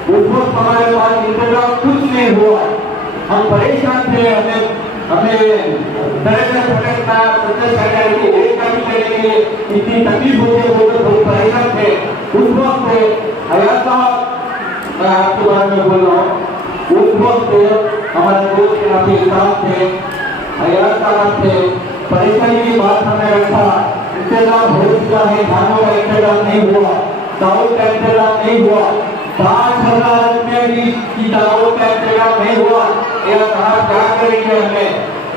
उस वक्त हमारे पास इंतजाम कुछ नहीं हुआ, हम परेशान थे। हमें दरअसल भटकना एक काम करने के लिए इतनी तकलीफ होती है, वो तो बहुत परेशान थे। उस वक्त हयात साहब, मैं आपके बारे में बोल रहा हूँ, उस वक्त हमारे दोस्त के नाते साहब थे, हयात साहब थे। परेशानी की बात हमें रखा, इंतजाम हो चुका है, खानों का इंतजाम नहीं हुआ, दावत का इंतजाम नहीं हुआ, 5000 रुपये की दावत का इंतजाम नहीं हुआ। यह कहा क्या करेंगे, हमें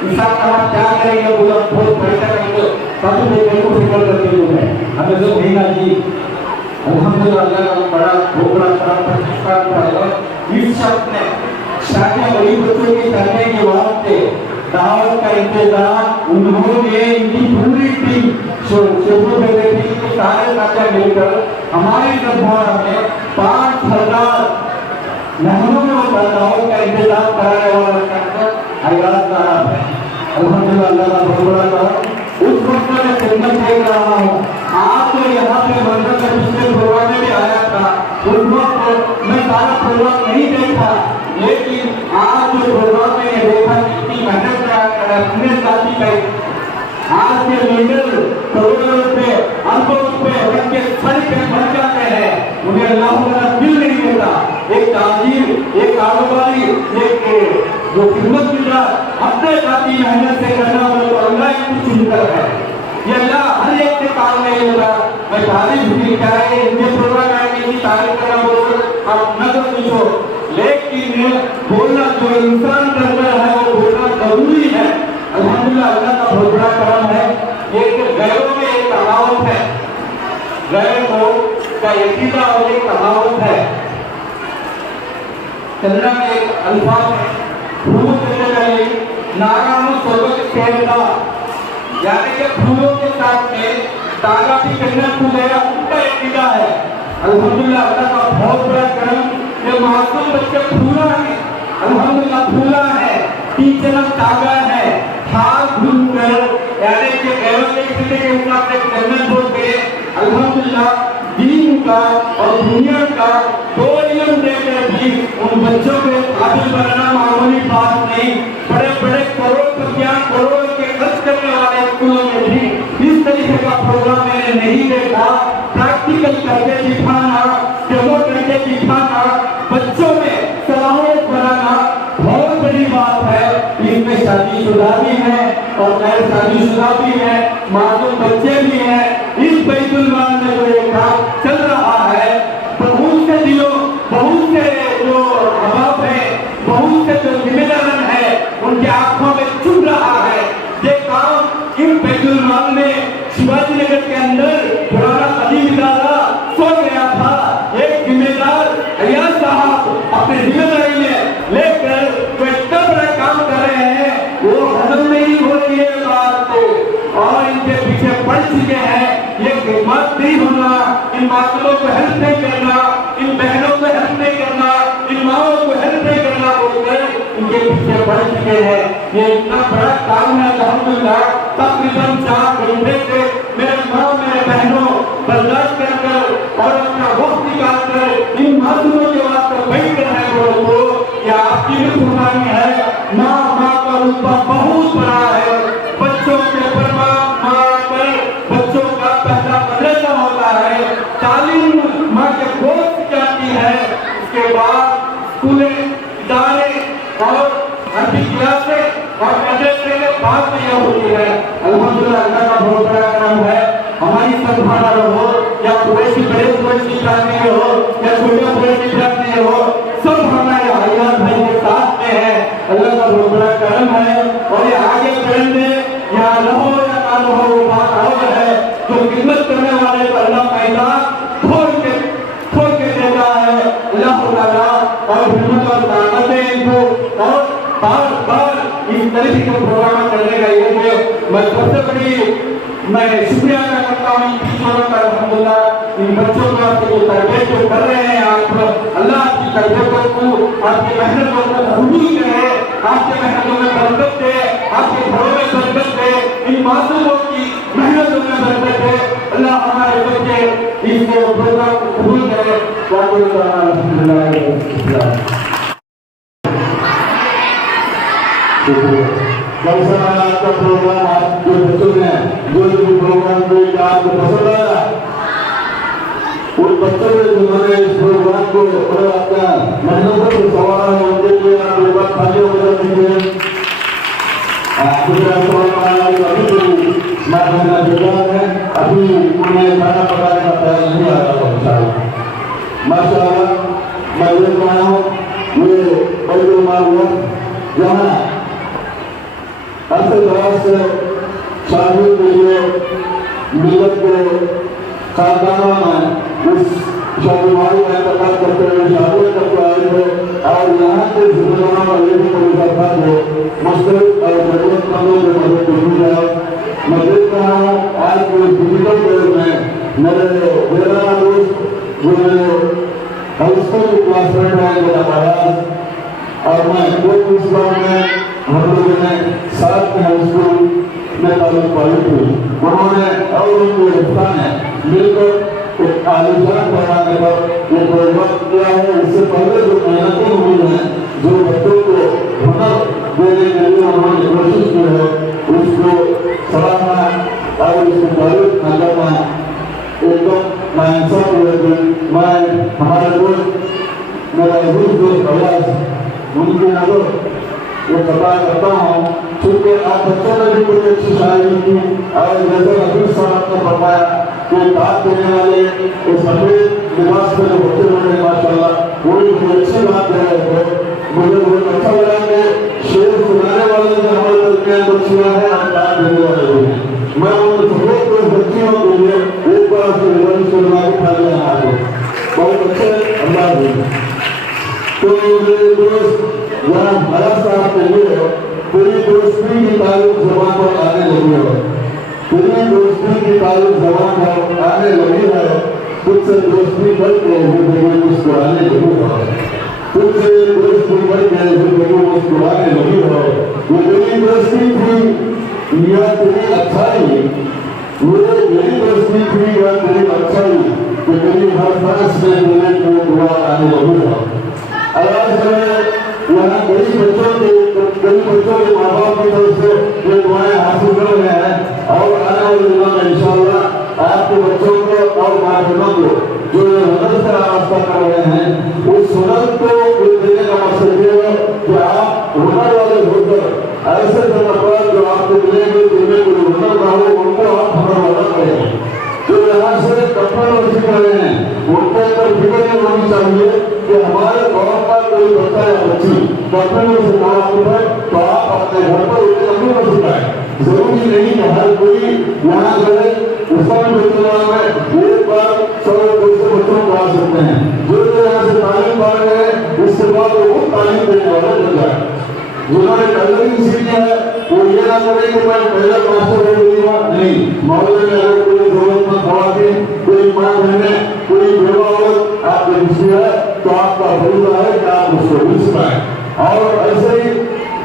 ईसा कहा क्या करेंगे, बहुत परेशान रहेंगे। तभी मैं बिल्कुल फिक्र करती हूँ, हमें जो महीना जी अल्हम्दुलिल्लाह अल्लाह का बड़ा बड़ा प्रतिष्ठान है। इस शख्स ने शादियां बड़ी बच्चों की करने के वास्ते दावत का इंतजाम उन्होंने इनकी पूरी टीम शेखों बेटी के सारे साथियों मिलकर हमारी सभा में 5000 मेहमानों का दावत का इंतजाम कराने वाला शख्स अयाज साहब है। अल्हम्दुलिल्लाह अल्लाह का बहुत बड़ा काम। उस वक्त मैं खिदमत देख रहा हूँ। आज तो यहाँ पे मंदिर में पिछले प्रोग्राम में भी आया था। उस वक्त मैं सारा प्रोग्राम नहीं देखा, लेकिन आज जो प्रोग्राम में देखा कितनी मेहनत कर अपने साथी का आज के लीडर करोड़ों रुपए अरबों रुपए रख के सर पे मर जाते हैं, उन्हें अल्लाह ताला दिल नहीं देता। एक ताजीर, एक कारोबारी, एक जो खिदमत गुजार अपने साथी मेहनत से करना हो तो अल्लाह की कुछ चुनकर है। ये अल्लाह हर एक के काम नहीं होता। मैं तारीफ भी क्या है इनके प्रोग्राम आएंगे की तारीफ करना बोलो आप न तो पूछो, लेकिन बोलना जो इंसान करता है वो बोलना जरूरी है। अल्हम्दुलिल्लाह अल्लाह का बहुत बड़ा करम है। ये गैरों में एक कहावत है, गैरों का यकीदा और एक कहावत है। कन्नड़ में एक अल्फाज है, फूलों के नारायण सोबत खेलता, यानी कि फूलों के साथ में तागा भी कन्नड़ फूलेगा, उनका यकीदा है। अल्हम्दुलिल्लाह अल्लाह का बहुत बड़ा करम। ये मासूम बच्चे फूला है, अल्हम्दुलिल्लाह फूला है, टीचर तागा है, हाथ घूमकर यानी कि गैरों के किसी के हिसाब से कन्नड़ बोल के अल्हम्दुलिल्लाह दीन का और दुनिया का दो इल्म देकर भी उन बच्चों को काबिल बनाना मामूली बात नहीं। बड़े बड़े करोड़ के खर्च करने वाले स्कूलों में भी इस तरीके का प्रोग्राम मैंने नहीं देखा। प्रैक्टिकल करके दिखाना, डेमो करके दिखाना, बच्चों में सलाहियत बनाना बहुत बड़ी बात है। इनमें शादीशुदा भी है और गैर शादीशुदा भी है, मासूम बच्चे भी हैं। इस बैतुल माल में जो ये काम चल रहा है, बहुत से दिलों, बहुत से जो अहबाब है, बहुत से जो जिम्मेदार है, उनकी आंखों में चुभ रहा है। ये काम इन बैतुल माल में शिवाजी नगर के अंदर पुराना कदीम इदारा सो गया था। एक जिम्मेदार अयाज साहब अपनी जिम्मेदारी में लेकर जो इतना बड़ा काम कर रहे हैं, वो हजम नहीं हो रही है बात को, और इनके पीछे पड़ चुके हैं। ये खिदमत नहीं होना, इन मासूमों को हेल्प नहीं करना, इन बहनों को हेल्प नहीं करना, इन माओं को हेल्प नहीं करना बोलकर इनके पीछे पड़ चुके हैं। ये इतना बड़ा काम है। अल्हम्दुलिल्लाह तकरीबन 4 घंटे से मेरे माँ मेरे बहनों बर्दाश्त कर और अपना वक्त निकाल कर इन मासूमों के वास्ते बैठ कर है बोलो तो ये आपकी भी कुर्बानी है। माँ का रुतबा बहुत बड़ा है। बच्चों के माँ पर बच्चों का पहला मदरसा होता है, तालीम माँ के गोद से जाती है, उसके बाद स्कूलें, इदारे और अरबी क्लासें और मदरसे के बाद में यह होती है। अल्हम्दुलिल्लाह अल्लाह का बहुत बड़ा करम है। हमारी सदभावना हो या कुरैशी बड़े कुरैशी जाने हो या छोटे कुरैशी जाने हो, सब हमारे अयाज भाई के साथ में है। अल्लाह का बहुत बड़ा करम है। और ये आगे बढ़ने या रहो या ना रहो वो बात और है। जो खिदमत करने वाले को अल्लाह पैदा खोल के देता है। अल्लाह ताला और हिम्मत और ताकत है इनको, और बार इस तरीके के प्रोग्राम करने का ये है। मैं सबसे बड़ी मैं शुक्रिया अदा करता हूँ अल्हम्दुलिल्लाह इन बच्चों को आपके जो तरबियत जो कर रहे हैं आप, अल्लाह आपकी तरबियतों को, आपकी मेहनतों को कबूल करे, आपके मेहनतों में बरकत दे, आपके घरों में बरकत दे, इन मासूमों की मेहनतों में बरकत दे। अल्लाह हमारे बच्चे इस प्रोग्राम को कबूल करे। आपका प्रोग्राम आप जो बच्चों ने जो प्रोग्राम को आपको पसंद आया, उन बच्चों ने जिन्होंने इस प्रोग्राम को अपना मेहनत को सवाल है उनके लिए आप एक बार खाली हो जाती है। अभी उन्हें खाना पकाने का तैयार नहीं आ रहा। माशाअल्लाह मैं देख रहा हूँ ये बैतुल माल हुआ जहाँ अरसे दराज से शादियों के लिए मिलत के खानदानों में इस शादीवादी का इंतकाल करते हुए शादियाँ करते आए थे और यहाँ के जिम्मेदारों का ये भी तरीका था जो मुस्तैद और जरूरतमंदों के मदद करनी जाए। मैं देख रहा हूँ आज के डिजिटल दौर में मेरे मेरा दोस्त जो मेरे हाई स्कूल के क्लासमेट है मेरा महाराज और मैं कोई इस्लाम में हम लोगों ने साथ में हाई स्कूल में तालीम पाई थी। उन्होंने और उनके हिस्सा ने मिलकर एक आलिशान बनाने पर ये प्रोग्राम किया है। इससे पहले जो मेहनतें हुई हैं, जो बच्चों को हुनर देने के लिए उन्होंने कोशिश की है, उसको सराहना और उसको तारीफ न करना एकदम नाइंसाफ है। मैं हमारे दोस्त मेरा अजीज दोस्त अयाज उनकी नजर ये बता करता हूँ क्योंकि आप बच्चों ने भी कोई अच्छी शायरी की और जैसे अजीज साहब ने बताया कि बात देने वाले इस सफेद लिबास में जो बच्चे बने माशाल्लाह वो भी बहुत अच्छी बात दे रहे थे। मुझे बहुत अच्छा लगा कि शेर सुनाने वाले जो हमारे दरमियान बच्चियाँ हैं और बात देने वाले भी हैं। मैं उन सफेद बच्चियों के लिए एक बार से रिजल्ट सुनवा के खा लिया आगे बहुत अच्छे अल्लाह। तो मेरे दोस्त यहाँ भरा साहब के लिए पूरी दोस्ती की तारीफ जबान पर आने लगी है, पूरी दोस्ती की तारीफ जबान पर आने लगी है। तुझसे दोस्ती करके जिंदगी मुस्कुराने लगी है, तुझसे दोस्ती करके जिंदगी मुस्कुराने लगी है। वो मेरी दोस्ती थी या तेरी अच्छाई, वो मेरी दोस्ती थी या तेरी अच्छाई कि मेरी हर सांस में तेरे को दुआ आने लगी है। आज यहाँ कई बच्चों के माँ बाप की तरफ से ये दुआएं हासिल कर रहे हैं और आने वाले दिनों में इंशाअल्लाह आपके बच्चों को और माँ-बहनों को जो हुनर से रास्ता कर रहे हैं उस हुनर को देने का मकसद ये है कि आप हुनर वाले होकर ऐसे जगह पर जो आपको मिलेंगे जिनमें कोई हुनर ना हो उनको आप हुनर वाला करें। जो यहाँ से कपड़े सीख रहे हैं उनके अंदर फिक्र नहीं होनी चाहिए कि हमारे गाँव का कोई बच्चा या बच्ची कपड़े में सिखाया है तो आप अपने घर पर उन्हें कपड़े में सिखाएं। जरूरी नहीं कि हर कोई यहाँ जो है इस्लामी विद्यालय में एक बार 100-200 बच्चों को आ सकते हैं। जो यहाँ से तालीम पा रहे हैं उसके बाद वो तालीम देने वाला बन जाए। जिन्होंने टेलरिंग सीखी है वो ये ना करें कि मैं पहले मास्टर हो गया नहीं। मोहल्ले में अगर कोई जरूरतमंद खवातीन, कोई माँ बहनें, कोई बेवा औरत आपके रुचि है तो आपका फरीजा है कि आप उसको भी सिखाएं। और ऐसे ही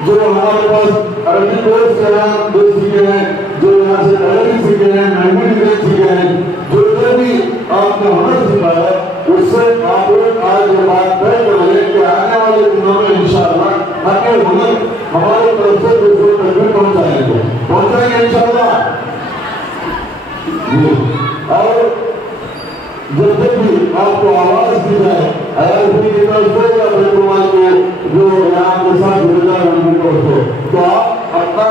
जो हमारे पास अरबी कोर्स के नाम जो सीखे हैं, जो यहाँ से टेलरिंग सीखे हैं, मेहंदी डिजाइन सीखे हैं, जो भी आपने हुनर सीखा है उससे आप आज ये बात तय कर लें कि आने वाले दिनों में इंशाअल्लाह आपके हुनर हमारे तरफ से दूसरों तक भी पहुंचाएंगे इंशाअल्लाह। और जब तक भी आपको आवाज दी जाए अयाजी की तरफ से या बैतुल के जो यहाँ के साथ जुड़ेगा उनकी तरफ से तो आप अपना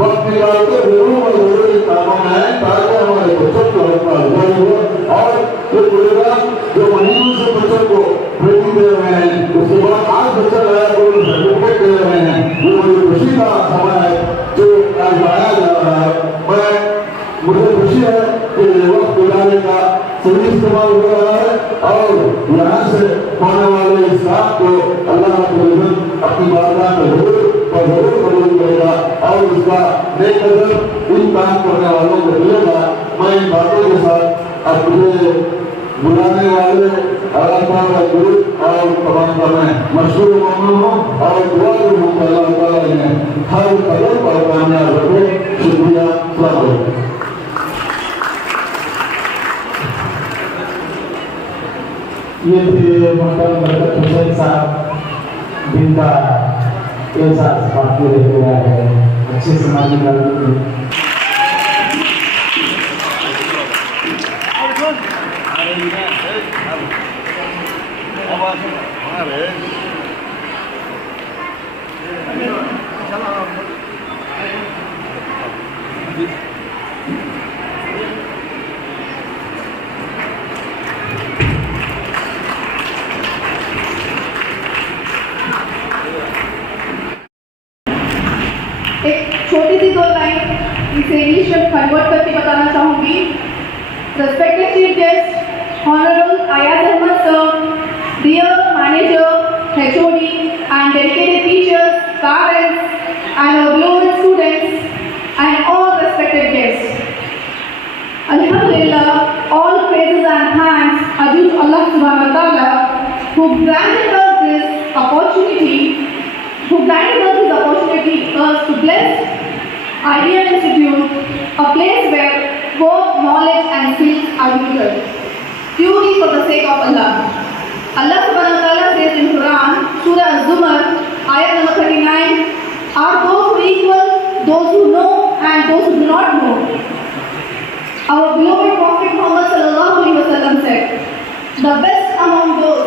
वक्त निकाल के जरूर और जरूरी कामों में आए ताकि हमारे बच्चों को हल्का हो। और ये प्रोग्राम जो महीनों से बच्चों को ट्रेनिंग दे रहे हैं उसके बाद आज बच्चा लाया तो सर्टिफिकेट दे रहे हैं, वो मुझे खुशी का समय है जो आज लाया जा रहा है। मुझे खुशी है कि वक्त गुजारने का सही इस्तेमाल हो रहा है और यहाँ से होने वाले इस काम को अल्लाह अपनी बारगाह में जरूर कबूल करेगा और उसका नेक अजर इन काम करने वालों को मिलेगा। मैं इन बातों के साथ अब मुझे बुलाने वाले गुरु और तमाम का मैं मशहूर ममनून हूँ और दुआ भी हूँ अल्लाह ताला इन्हें हर कदम पर कामयाब रखे। शुक्रिया। ये थे मोहतरम बरकत हुसैन साहब जिनका एहसास बाकी रह गया है अच्छे समाजी कार्य। एक छोटी सी 2 लाइन इसे इंग्लिश में कन्वर्ट करके बताना चाहूंगी। Respected chief guest, Honorable Ayaz Ahmed sir, dear manager, HOD, and dedicated teachers, parents, and our beloved students, and all respected guests. Alhamdulillah, all praises and thanks are due to Allah subhanahu wa ta'ala who granted us this opportunity to bless Idea Institute, a place where both knowledge and skills are tutored. Purely for the sake of Allah. Allah subhanahu wa ta'ala says in Quran, Surah Az-Zumar, ayat number 39, are those who equal, those who know and those who do not know. Our beloved Prophet Muhammad sallallahu alaihi wasallam said, the best among those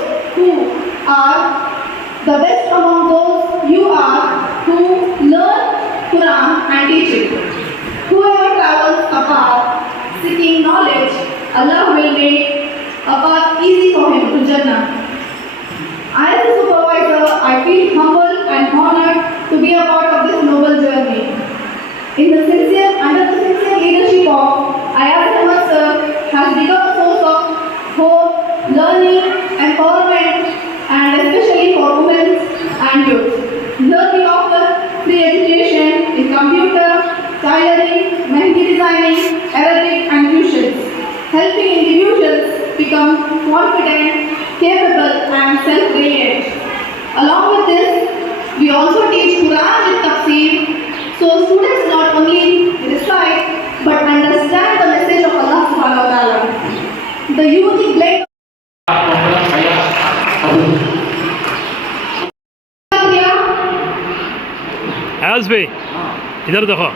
you are who learn Quran and teach it. Whoever travels a path seeking knowledge, Allah will make a path easy for him to Jannah. As a supervisor, I feel humble and honored to be a part of this noble journey. Under the sincere leadership of Ayaz Ahmed sir has become a source of hope, learning, empowerment, and especially for women and youth. Here we offer free education in computer, tailoring, mehndi designing, Arabic, and tuitions, helping individuals become confident, capable, and self-reliant. Along with this, we also teach Quran with tafsir, so students not only recite but understand the message of Allah subhanahu wa ta'ala. The unique blend आज भी इधर देखो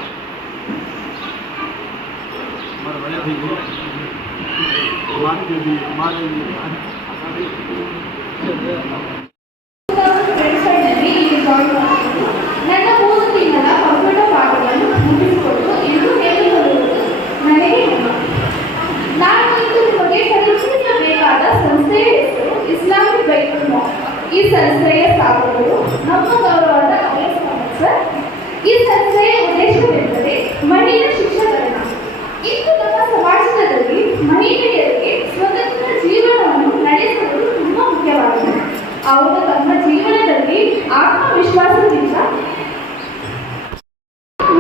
ನನ್ನ ಮೂರು ತಿಂಗಳ computer ಪಾಠವನ್ನು ಮುಗಿಸಿಕೊಂಡು ಇಂದು ನೇತೃತ್ವದವರು ನನಗೆ ನಾನು ಇಂದು ನಿಮಗೆ ಪರಿಚಯಿಸಬೇಕಾದ ಸಂಸ್ಥೆಯ ಹೆಸರು ಇಸ್ಲಾಮಿಕ್ ಬೈತುಲ್ ಮಾಲ್. ಈ ಸಂಸ್ಥೆಯ ಸ್ಥಾಪಕರು ನಮ್ಮ ಗೌರವದ ಅಯಸ್ ಅಹಮದ್ ಸರ್. ಈ ಸಂಸ್ಥೆಯ ಉದ್ದೇಶವೆಂದರೆ ಮಹಿಳಾ ಶಿಕ್ಷಕರನ್ನ ಇಂದು ನಮ್ಮ ಸಮಾಜದಲ್ಲಿ ಮಹಿಳೆಯರಿಗೆ ಸ್ವತಂತ್ರ ಜೀವನವನ್ನು ನಡೆಸುವುದು ತುಂಬಾ ಮುಖ್ಯವಾಗಿದೆ. ಅವರು ತಮ್ಮ ಜೀವನದಲ್ಲಿ ಆತ್ಮವಿಶ್ವಾಸದಿಂದ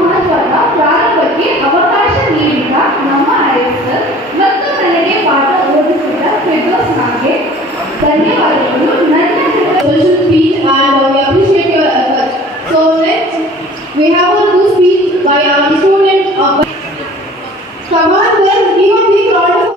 ಮಹತ್ವದ ಪ್ರಾರಂಭಕ್ಕೆ ಅವಕಾಶ ನೀಡಿದ ನಮ್ಮ ಅಯಸ್ ಸರ್ ಮತ್ತು ನನಗೆ ಪಾಠ ಓದಿಸಿದ ಫಿರ್ದೌಸ್ ನಾಗೆ ಧನ್ಯವಾದಗಳು. ನನ್ನ social speech and we appreciate your efforts. So next we have a new speech by our student of come on, let's give a big round of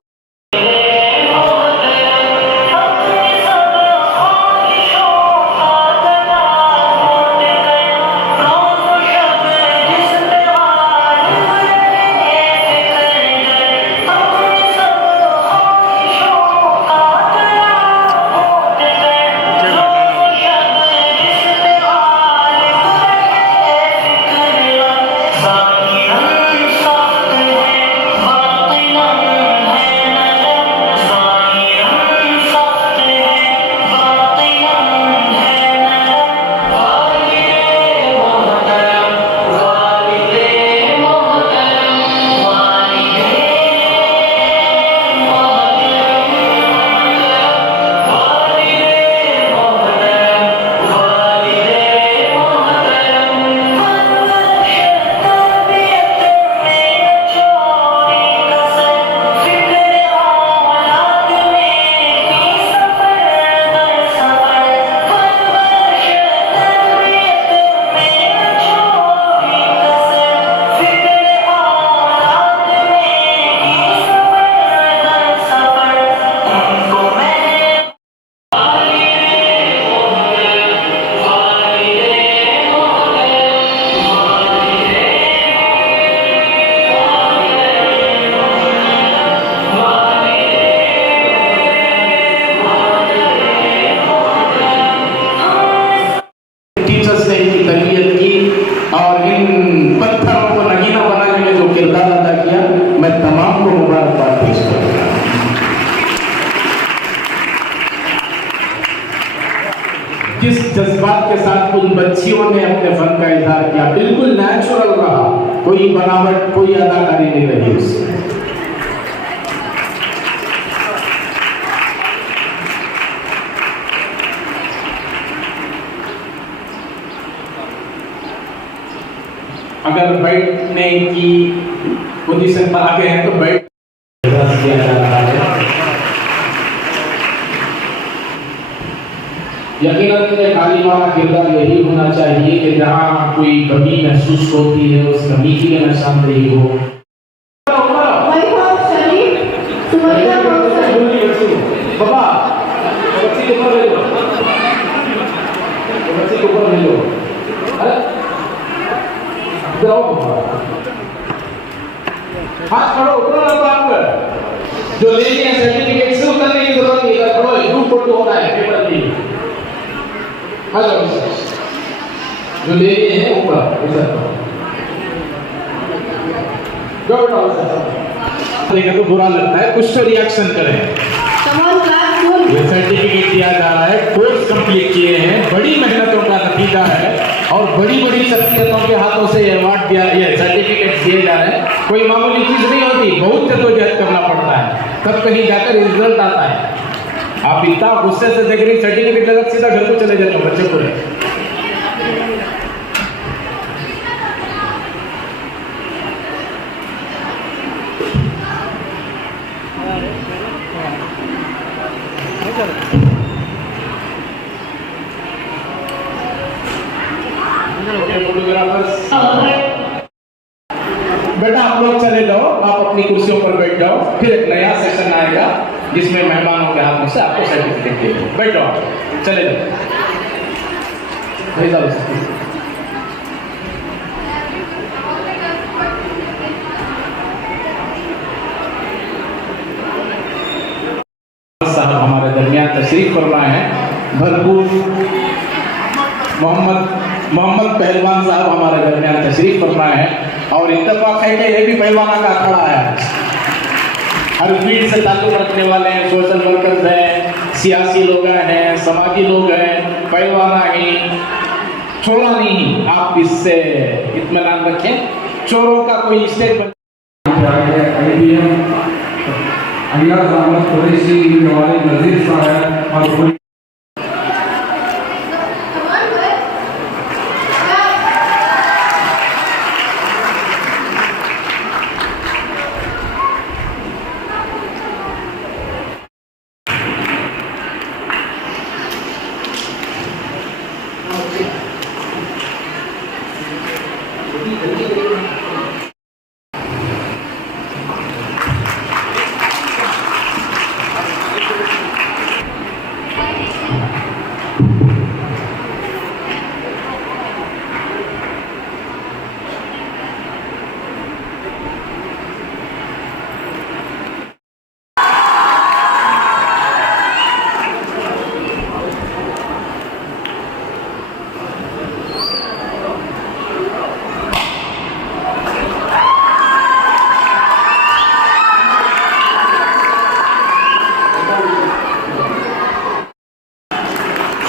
जिस जज्बात के साथ उन बच्चियों ने अपने फन का इजहार किया, बिल्कुल नेचुरल रहा, कोई बनावट, कोई अदाकारी नहीं रही उससे। अगर बैठने की पोजीशन पर आ गए हैं तो बैठ किया जा रहा है। यकीनन तालीम का किरदार यही होना चाहिए कि जहाँ कोई कमी महसूस होती है उस कमी की निशानदेही हो। बाबा बच्ची के ऊपर ले लो, बच्ची के ऊपर ले लो। अरे जाओ हाथ खड़ो, उतना लंबा आप जो लेनी है सर्टिफिकेट से उतरने की जरूरत नहीं है। खड़ो ग्रुप फोटो हो रहा है पेपर में। हेलो जो लेनी है ऊपर इधर जाओ बेटा। देखो तो बुरा लगता है, कुछ तो रिएक्शन करें। ये सर्टिफिकेट दिया जा रहा है, कोर्स कंप्लीट किए हैं, बड़ी मेहनतों का नतीजा है और बड़ी बड़ी शख्सियतों के हाथों से अवार्ड दिया, ये सर्टिफिकेट दिए जा रहे हैं। कोई मामूली चीज नहीं होती, बहुत जद्दोजहद करना पड़ता है, तब कहीं जाकर रिजल्ट आता है। आप इतना गुस्से से देख रही सर्टिफिकेट लगा सीधा घर को चले जाते हो बच्चे को। बेटा आप लोग चले जाओ, आप अपनी कुर्सियों पर बैठ जाओ, फिर एक नया सेशन आएगा जिसमें मेहमानों के हाथ में से आपको सर्टिफिकेट देंगे। बैठ जाओ, चले जाओ। साहब हमारे दरमियान तशरीफ फरमाए हैं। भरपूर मोहम्मद पहलवान साहब हमारे दरमियान तशरीफ फरमाए हैं और इत्तेफाक है कि ये भी पहलवाना का अखाड़ा है। हर फील्ड से ताल्लुक रखने वाले हैं, सोशल वर्कर्स हैं, सियासी लोग हैं, समाजी लोग हैं, पहलवाना ही चोरा नहीं। आप इससे इत्मीनान रखें, चोरों का कोई स्टेज बन कुरैशी हमारे नज़ीर साहब और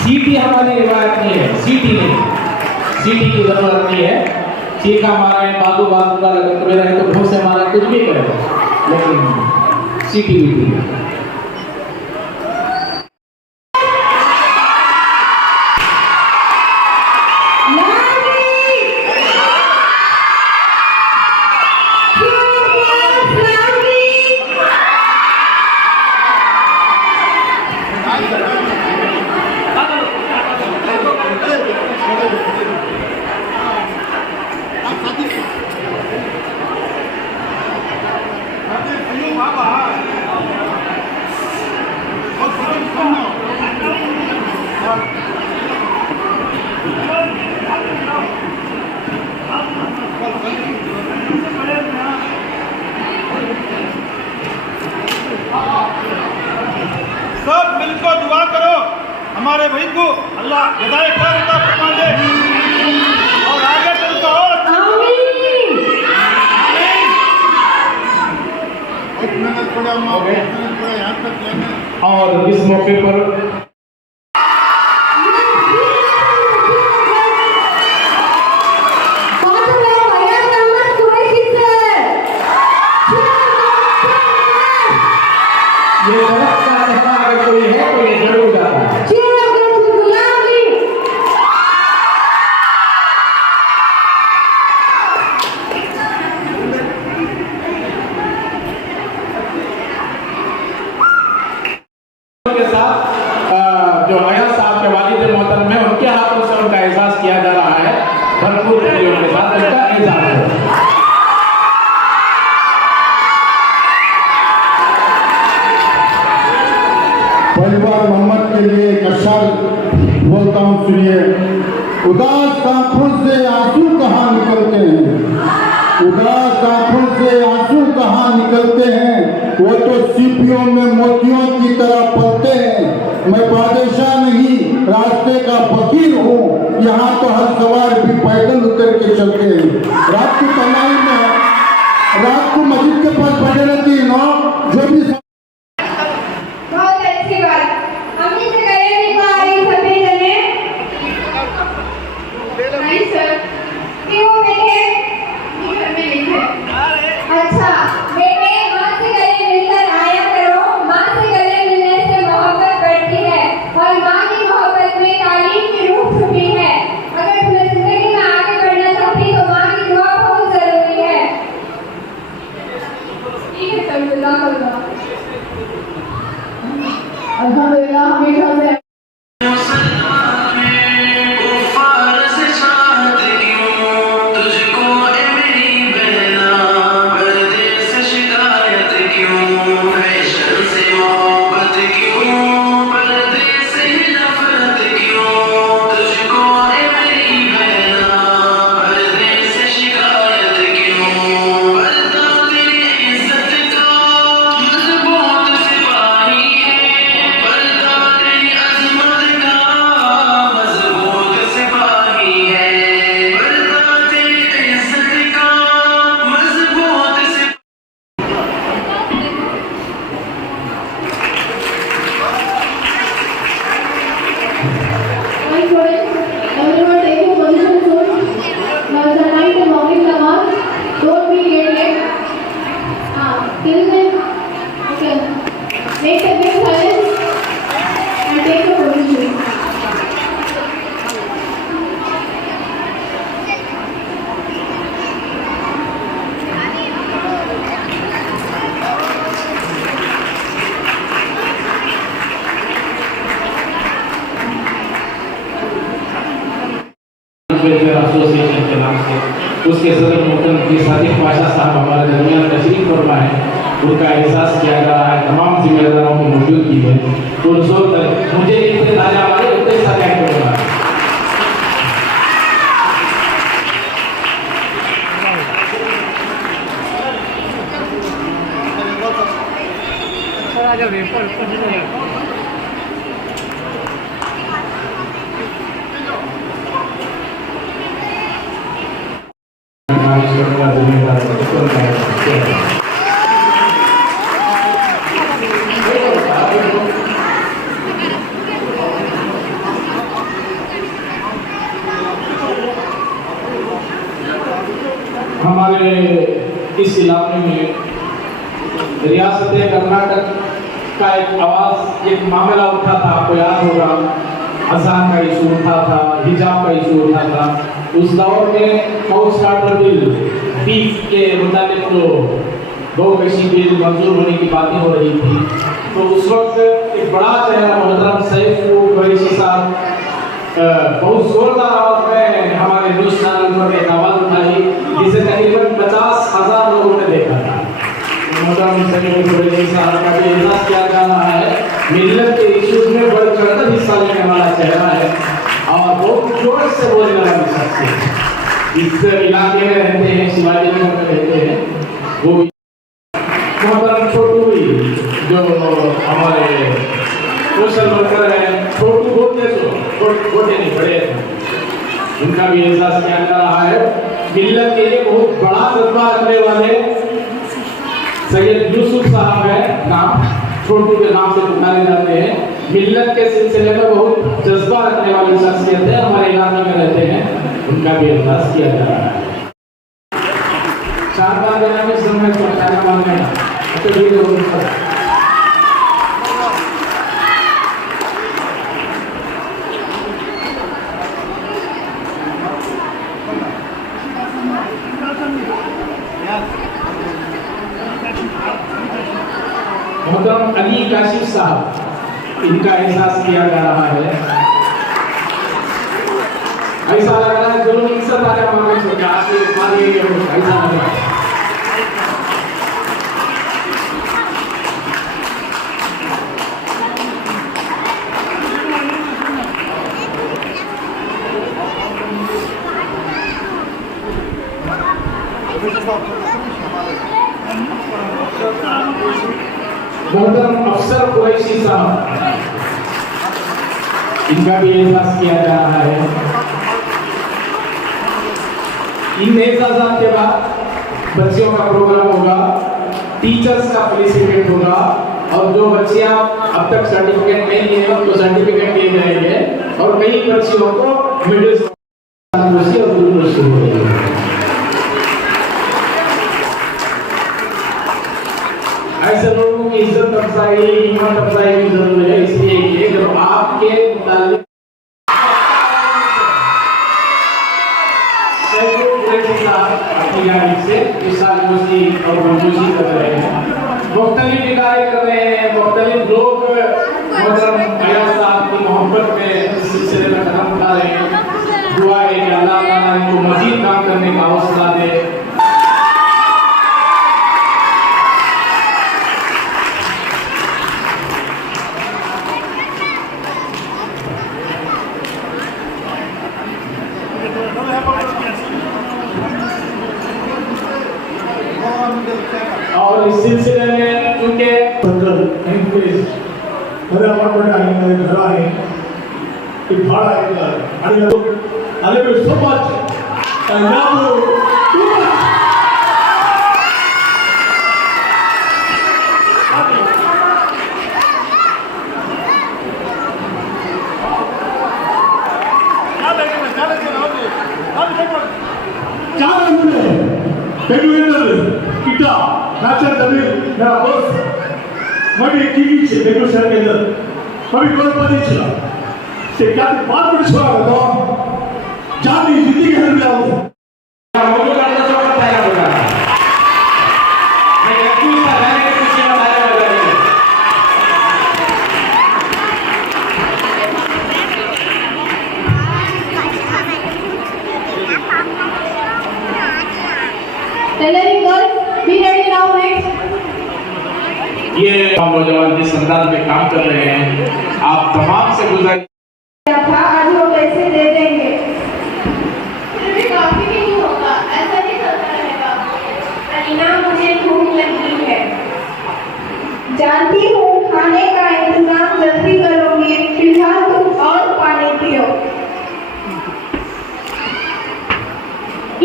सीटी हमारी रिवायत नहीं है, सीटी की जरूरत नहीं है। चीखा मारे, बादू बादू का लगे तो मेरा है तो भूसे मारे, कुछ भी करे, लेकिन सीटी भी है। सब मिलकर दुआ करो हमारे भाई को अल्लाह हिदायत फरमा दे और आगे चलकर और इस मौके पर जो अयाज साहब के वालिद मोहतरम है, उनके हाथों से उनका एजाज किया जा रहा है। भरपूर तालियों के साथ उनका एजाज है। परिवार मोहम्मद के लिए एक अशर बोलता हूँ, सुनिए। उदास आंखों से आंसू कहाँ निकलते हैं, उदास आंखों से आंसू कहाँ निकलते हैं, वो तो सीपियों में मोतियों की तरह पलते हैं। मैं बादशाह नहीं, रास्ते का फकीर हूँ, यहाँ तो हर सवार भी पैदल उतर के चलते हैं। रात की तनाई में, रात को मस्जिद के पास बैठे रहती है ना, जो भी बहुत अच्छी बात। हमने से करे नहीं पा रही सभी जने। नहीं सर, क्यों बेटे? घर में लिखे। अच्छा बेटे, माँ से गले मिलकर आया करो। माँ से गले मिलने से मोहब्बत बढ़ती है और माँ की मोहब्बत में तालीम की रूह छुपी है। अगर तुम्हें जिंदगी में आगे बढ़ना चाहती तो माँ की दुआ बहुत जरूरी है। ठीक है सर, दुआ करूँगा। अल्हम्दुलिल्लाह हमेशा से एसोसिएशन के नाम से उसके सदर मुख्तम सादिक पाशा साहब हमारे दरमियान तशरीफ फरमा है। उनका एहसास किया जा रहा है तमाम जिम्मेदारों की मौजूदगी में। पुरजोर मुझे इतने ताजा वाले उतने साथ करूँगा। हमारे इस इलाके में रियासत कर्नाटक का एक आवाज, एक मामला उठा था, आपको याद होगा। अजान का इशू उठा था, हिजाब का इशू उठा था। उस दौर में हाउस चार्टर बिल 20 के मुताबिक तो बहुकशी बिल मंजूर होने की बातें हो रही थी। तो उस वक्त एक बड़ा चेहरा मोहतरम सैफ कुरैशी साहब बहुत जोरदार आवाज में हमारे न्यूज चैनल पर एक आवाज उठाई, जिसे तकरीबन 50,000 लोगों ने देखा था। मोहतरम सैफ कुरैशी साहब का भी एहसास किया जा रहा है। मिल्लत के इश्यूज में बढ़ चढ़कर हिस्सा लेने वाला चेहरा है और बहुत जोर से बोलने वाली शख्सियत। इस इलाके में रहते हैं, शिवाजी नगर में रहते हैं। वो मोहतरम छोटू भी जो हमारे सोशल वर्कर हैं, छोटू बोलते छोटे नहीं बड़े, उनका भी एहसास किया जा रहा है। मिल्लत के लिए बहुत बड़ा जज्बा रखने वाले सैयद यूसुफ साहब है, नाम छोटू के नाम से पुकारे जाते हैं। मिल्लत के सिलसिले में बहुत जज्बा रखने वाली शख्सियत है, हमारे इलाके में रहते हैं, उनका भी एहसास किया जा रहा है। 4 बार देना भी समय पहुंचाना मांगना तो ये मोहतरम अली काशिफ साहब इनका एहसास किया जा रहा है। ऐसा लग रहा है जो इज्जत आने वाले से आके मारिए, ऐसा लग रहा है। मोहतरम अफसर कुरैशी साहब, इनका भी एहसास किया जा रहा है। इन एहसास के बाद बच्चियों का प्रोग्राम होगा, टीचर्स का फेलिसिटेट होगा, और जो बच्चियां अब तक सर्टिफिकेट नहीं लिए हैं तो सर्टिफिकेट दिए जाएंगे, और कई बच्चियों को मिडिल और यूनिवर्सिटी हो जाएगी। ऐसे लोगों की इज्जत अफजाई, हिम्मत अफजाई की जरूरत है। इसलिए ये जब आपके मुताबिक अपनी जानिब से इस साल खुशी और मंजूरी कर रहे हैं, मुख्तलिफ इदारे कर रहे हैं, मुख्तलिफ लोग मोहतरम अयाज साहब की मोहब्बत में इस सिलसिले में कदम उठा रहे हैं। दुआ है कि अल्लाह ताला इनको मजीद काम करने का हौसला दे। और इस सिलसिले में क्योंकि घर आहे भाड़ा आणि so much kita nacer dari na bos magi kiki se bego shahar ke andar कभी कोई पता नहीं चला से क्या बात बड़ी छोड़ा तो जानी जिंदगी है ना वो मुझे करना तो पता है बोला मैं क्यों सा रहने के पीछे बताया बोला Tailoring girls, be ready now next. ये नौजवान जिस अंदाज में काम कर रहे हैं, आप तमाम से गुजारिश आज वो पैसे दे देंगे, फिर भी काफी नहीं होगा, ऐसा नहीं चलता रहेगा। अलीना, मुझे भूख लगी है, जानती हूँ खाने का इंतजाम जल्दी करोगी, फिलहाल तुम और पानी पियो।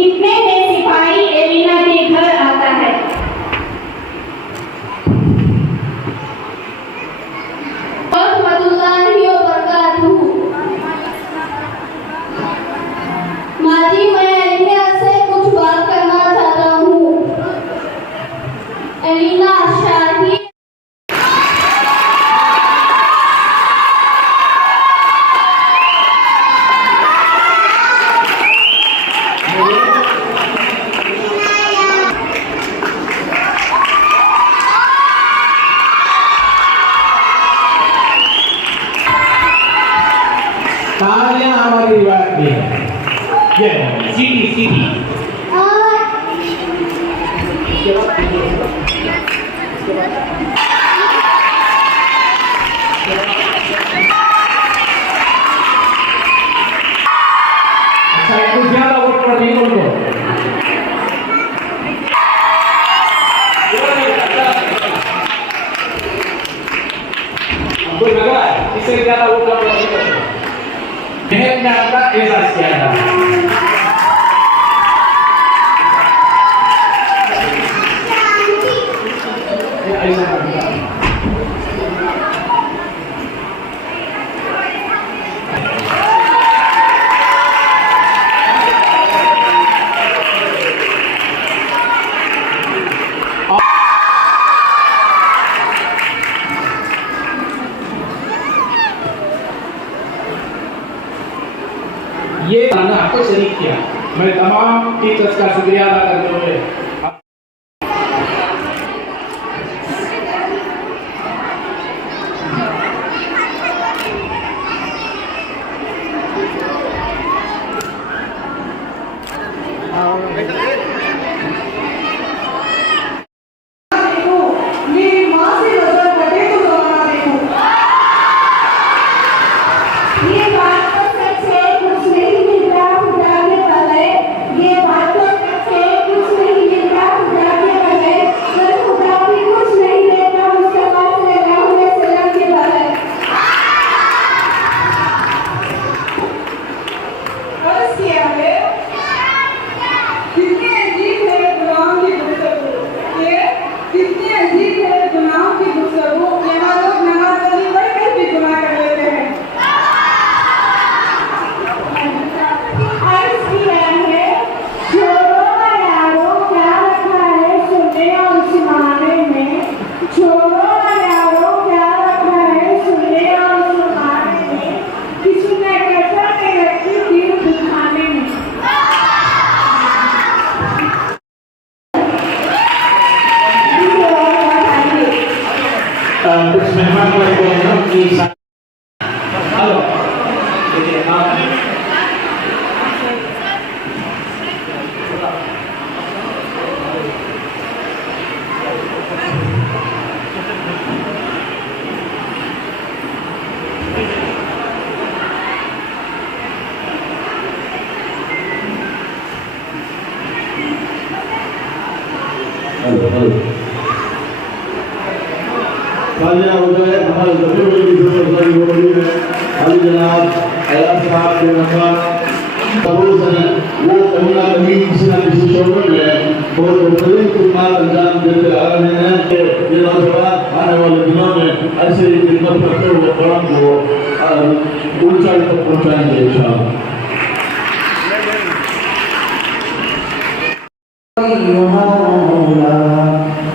इतने में सिपाही एलिना के घर आता है। माजी, मैं एलिना से कुछ बात करना चाहता हूँ। एलिना शाही तालियां हमारी रिवायत में है। ये सीधी सीधी अच्छा, कुछ ज्यादा वोट पड़ रही है उनको। आपको लग रहा है इससे ज्यादा वोट पड़ रही है। मेहनत में आपका एहसास किया जा रहा है। ये आपको शरीक किया, मैं तमाम टीचर्स का शुक्रिया अदा करते हुए चलो देखिए आप तालियां हो जाए हमारे सभी की जरूरत हो रही है। अली जनाब अयाज साहब के नंबर कबूल से वो कहीं ना कहीं किसी न किसी शोबे में बहुत बेहतरीन खिदमत अंजाम देते आ रहे हैं कि ये नौजवान आने वाले दिनों में ऐसे ही खिदमत करते हुए कौम को ऊंचाई तक पहुंचाएंगे इंशाअल्लाह।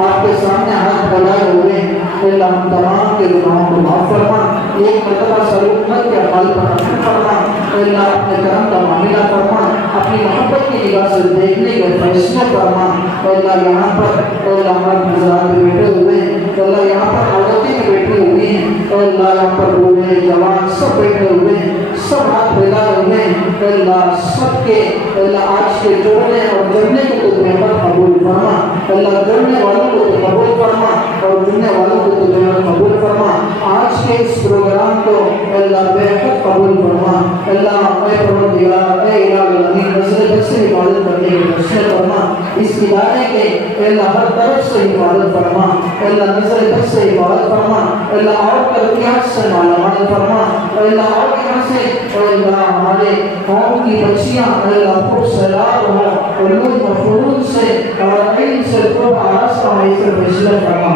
आपके सामने हाथ बढ़ाए हुए अल्लाह हम तमाम के गुनाहों को माफ फरमा एक मरतबा सलूक मत के अमाल पर रहम फरमा अल्लाह अपने करम का मामला फरमा अपनी मोहब्बत की निगाह से देखने के फैसले फरमा अल्लाह यहाँ पर अल्लाह हमारे हज़रात बैठे हुए हैं अल्लाह यहाँ पर औरतें बैठी हुई हैं अल्लाह यहाँ पर बूढ़े जवान सब बैठे हुए हैं सब हाथ फैलाए हुए हैं अल्लाह सबके अल्लाह आज के जोड़ने और जुड़ने को तो रहमत कबूल फरमा अल्लाह जुड़ने वालों को तो कबूल फरमा और जुड़ने वालों को तो रहमत कबूल फरमा आज के इस प्रोग्राम को अल्लाह बेहद कबूल फरमा अल्लाह ऐ परवरदिगार ऐ इलाही अमीन नज़र से इबादत करने के फैसले फरमा इस इदारे के अल्लाह हर तरफ से इबादत फरमा अल्लाह नज़र से इबादत फरमा अल्लाह और तरबियत से मालामाल फरमा अल्लाह और यहाँ से अल्लाह हमारे कौम की बच्चियाँ अल्लाह खूब सलाह हो उलूम मफरूज से और इल्म से खूब आरास कमाई से फैसला फरमा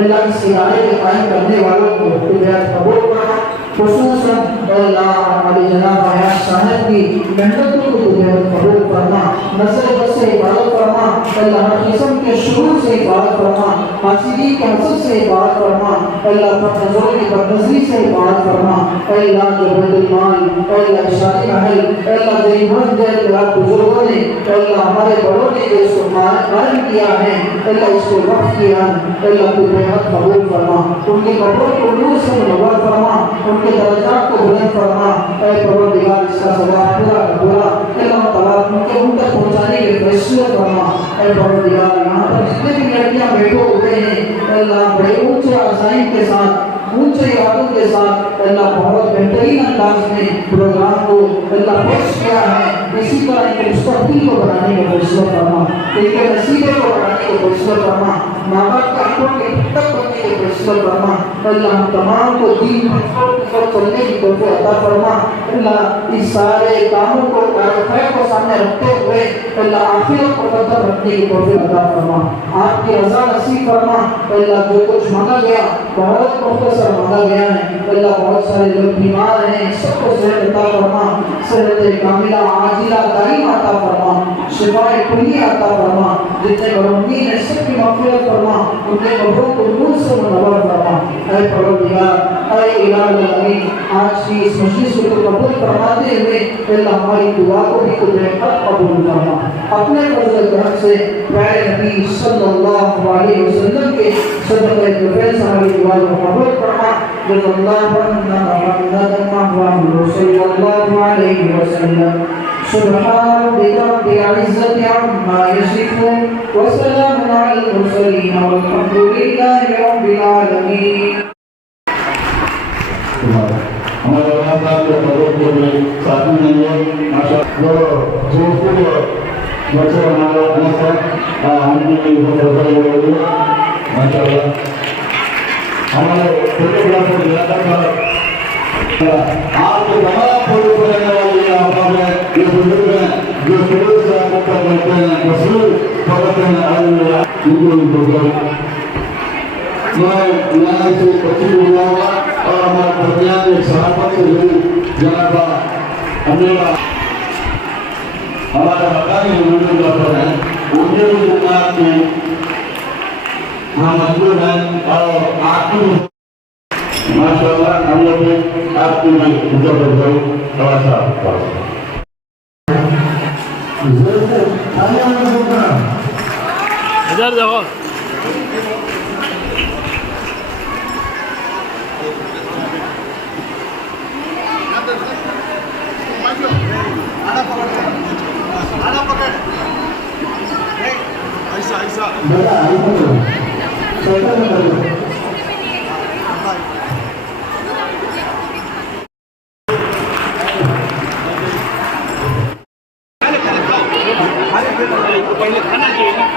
अल्लाह इस इदारे के कायम करने वालों को बेहद कबूल फरमा खुसूसन अल्लाह हमारे जनाब अयाज साहब की मेहनतों को बेहद कबूल फरमा नज़र बस से इबादत फरमा अल्लाह हर किस्म के शुरू से इबादत फरमा हासिदी के हसद से इबादत फरमा अल्लाह नज़र की बदनज़री से इबादत फरमा अल्लाह जो बैतुल माल अल्लाह शादी महल अल्लाह देवबंद जैसे बुजुर्गों ने अल्लाह हमारे बड़ों ने जो इसको कायम किया है अल्लाह इसको वक़्फ किया अल्लाह को बेहद कबूल फरमा उनके कब्रों को नूर से मुनव्वर फरमा उनके दर्जात को बुलंद फरमा ऐ परवरदिगार इसका सवाब पूरा पूरा अल्लाह तआला उनके उन तक पहुंचाने के फैसले फरमा ऐ परवरदिगार यहाँ पर जितने भी लड़कियाँ बैठे हुए हैं अल्लाह बड़े ऊंचे अज़ाइम के साथ ऊंचे इरादों के साथ अल्लाह बहुत बेहतरीन अंदाज में प्रोग्राम को अल्लाह पेश किया है इसी तरह इनके मुस्तक़बिल को बनाने का फैसला फरमा इनके नसीबे को बनाने का फैसला फरमा माँ बाप के आंखों के तक बनने का फैसला फरमा अल्लाह हम तमाम को दीन पर चलने की तौफीक अता फरमा अल्लाह इस सारे कामों को खैर को सामने रखते हुए अल्लाह आखिरत को मुक़द्दम रखने की तौफीक अता फरमा आपकी रज़ा नसीब फरमा अल्लाह जो कुछ मांगा गया बहुत मुख्तसर मांगा गया है अल्लाह बहुत सारे लोग बीमार हैं सबको सेहत अता फरमा सेहत कामिला आजिला दाइम अता फरमा शिफाए कुल्ली अता फरमा जितने मरहूमीन हैं सबकी मग़फ़िरत फरमा उनके कब्रों को नूर से मुनव्वर फरमा ऐ परवरदिगार ऐ इलाही अमीन आज की इस मजलिस को कबूल फरमाते हुए अल्लाह हमारी दुआ को भी तो बेहद कबूल फरमा अपने फज़ल करम से प्यारे नबी सल्लल्लाहु अलैहि वसल्लम के सदक़े फ़ैज़ से हमारी दुआ को कबूल फरमा जज़ल्लाहु अन्ना मुहम्मदन सल्लल्लाहु अलैहि वसल्लम सुब्हान रब्बिका रब्बिल इज़्ज़ति अम्मा यसिफून व सलामुन अलल मुरसलीन वल्हम्दुलिल्लाहि रब्बिल आलमीन। हमारे साथ के पदों में साथी नहीं माशाअल्लाह जो बच्चे हमारे अनसर हमने माशाअल्लाह हमारे फोटोग्राफर लगातार आपके तमाम फोटो बनाने वाले यहाँ पर ये बुजुर्ग हैं जो शुरू से आपको करते हैं मशहूर करते हैं मैं से 25 हुआ और हमारे दरमियान में सभापति जनाब हमारे मकानी डॉक्टर हैं उनके जमात में हम मजबूर हैं और आपको माशाअल्लाह हम लोग आपको इधर देखो ऐसा ऐसा पहले खाना चाहिए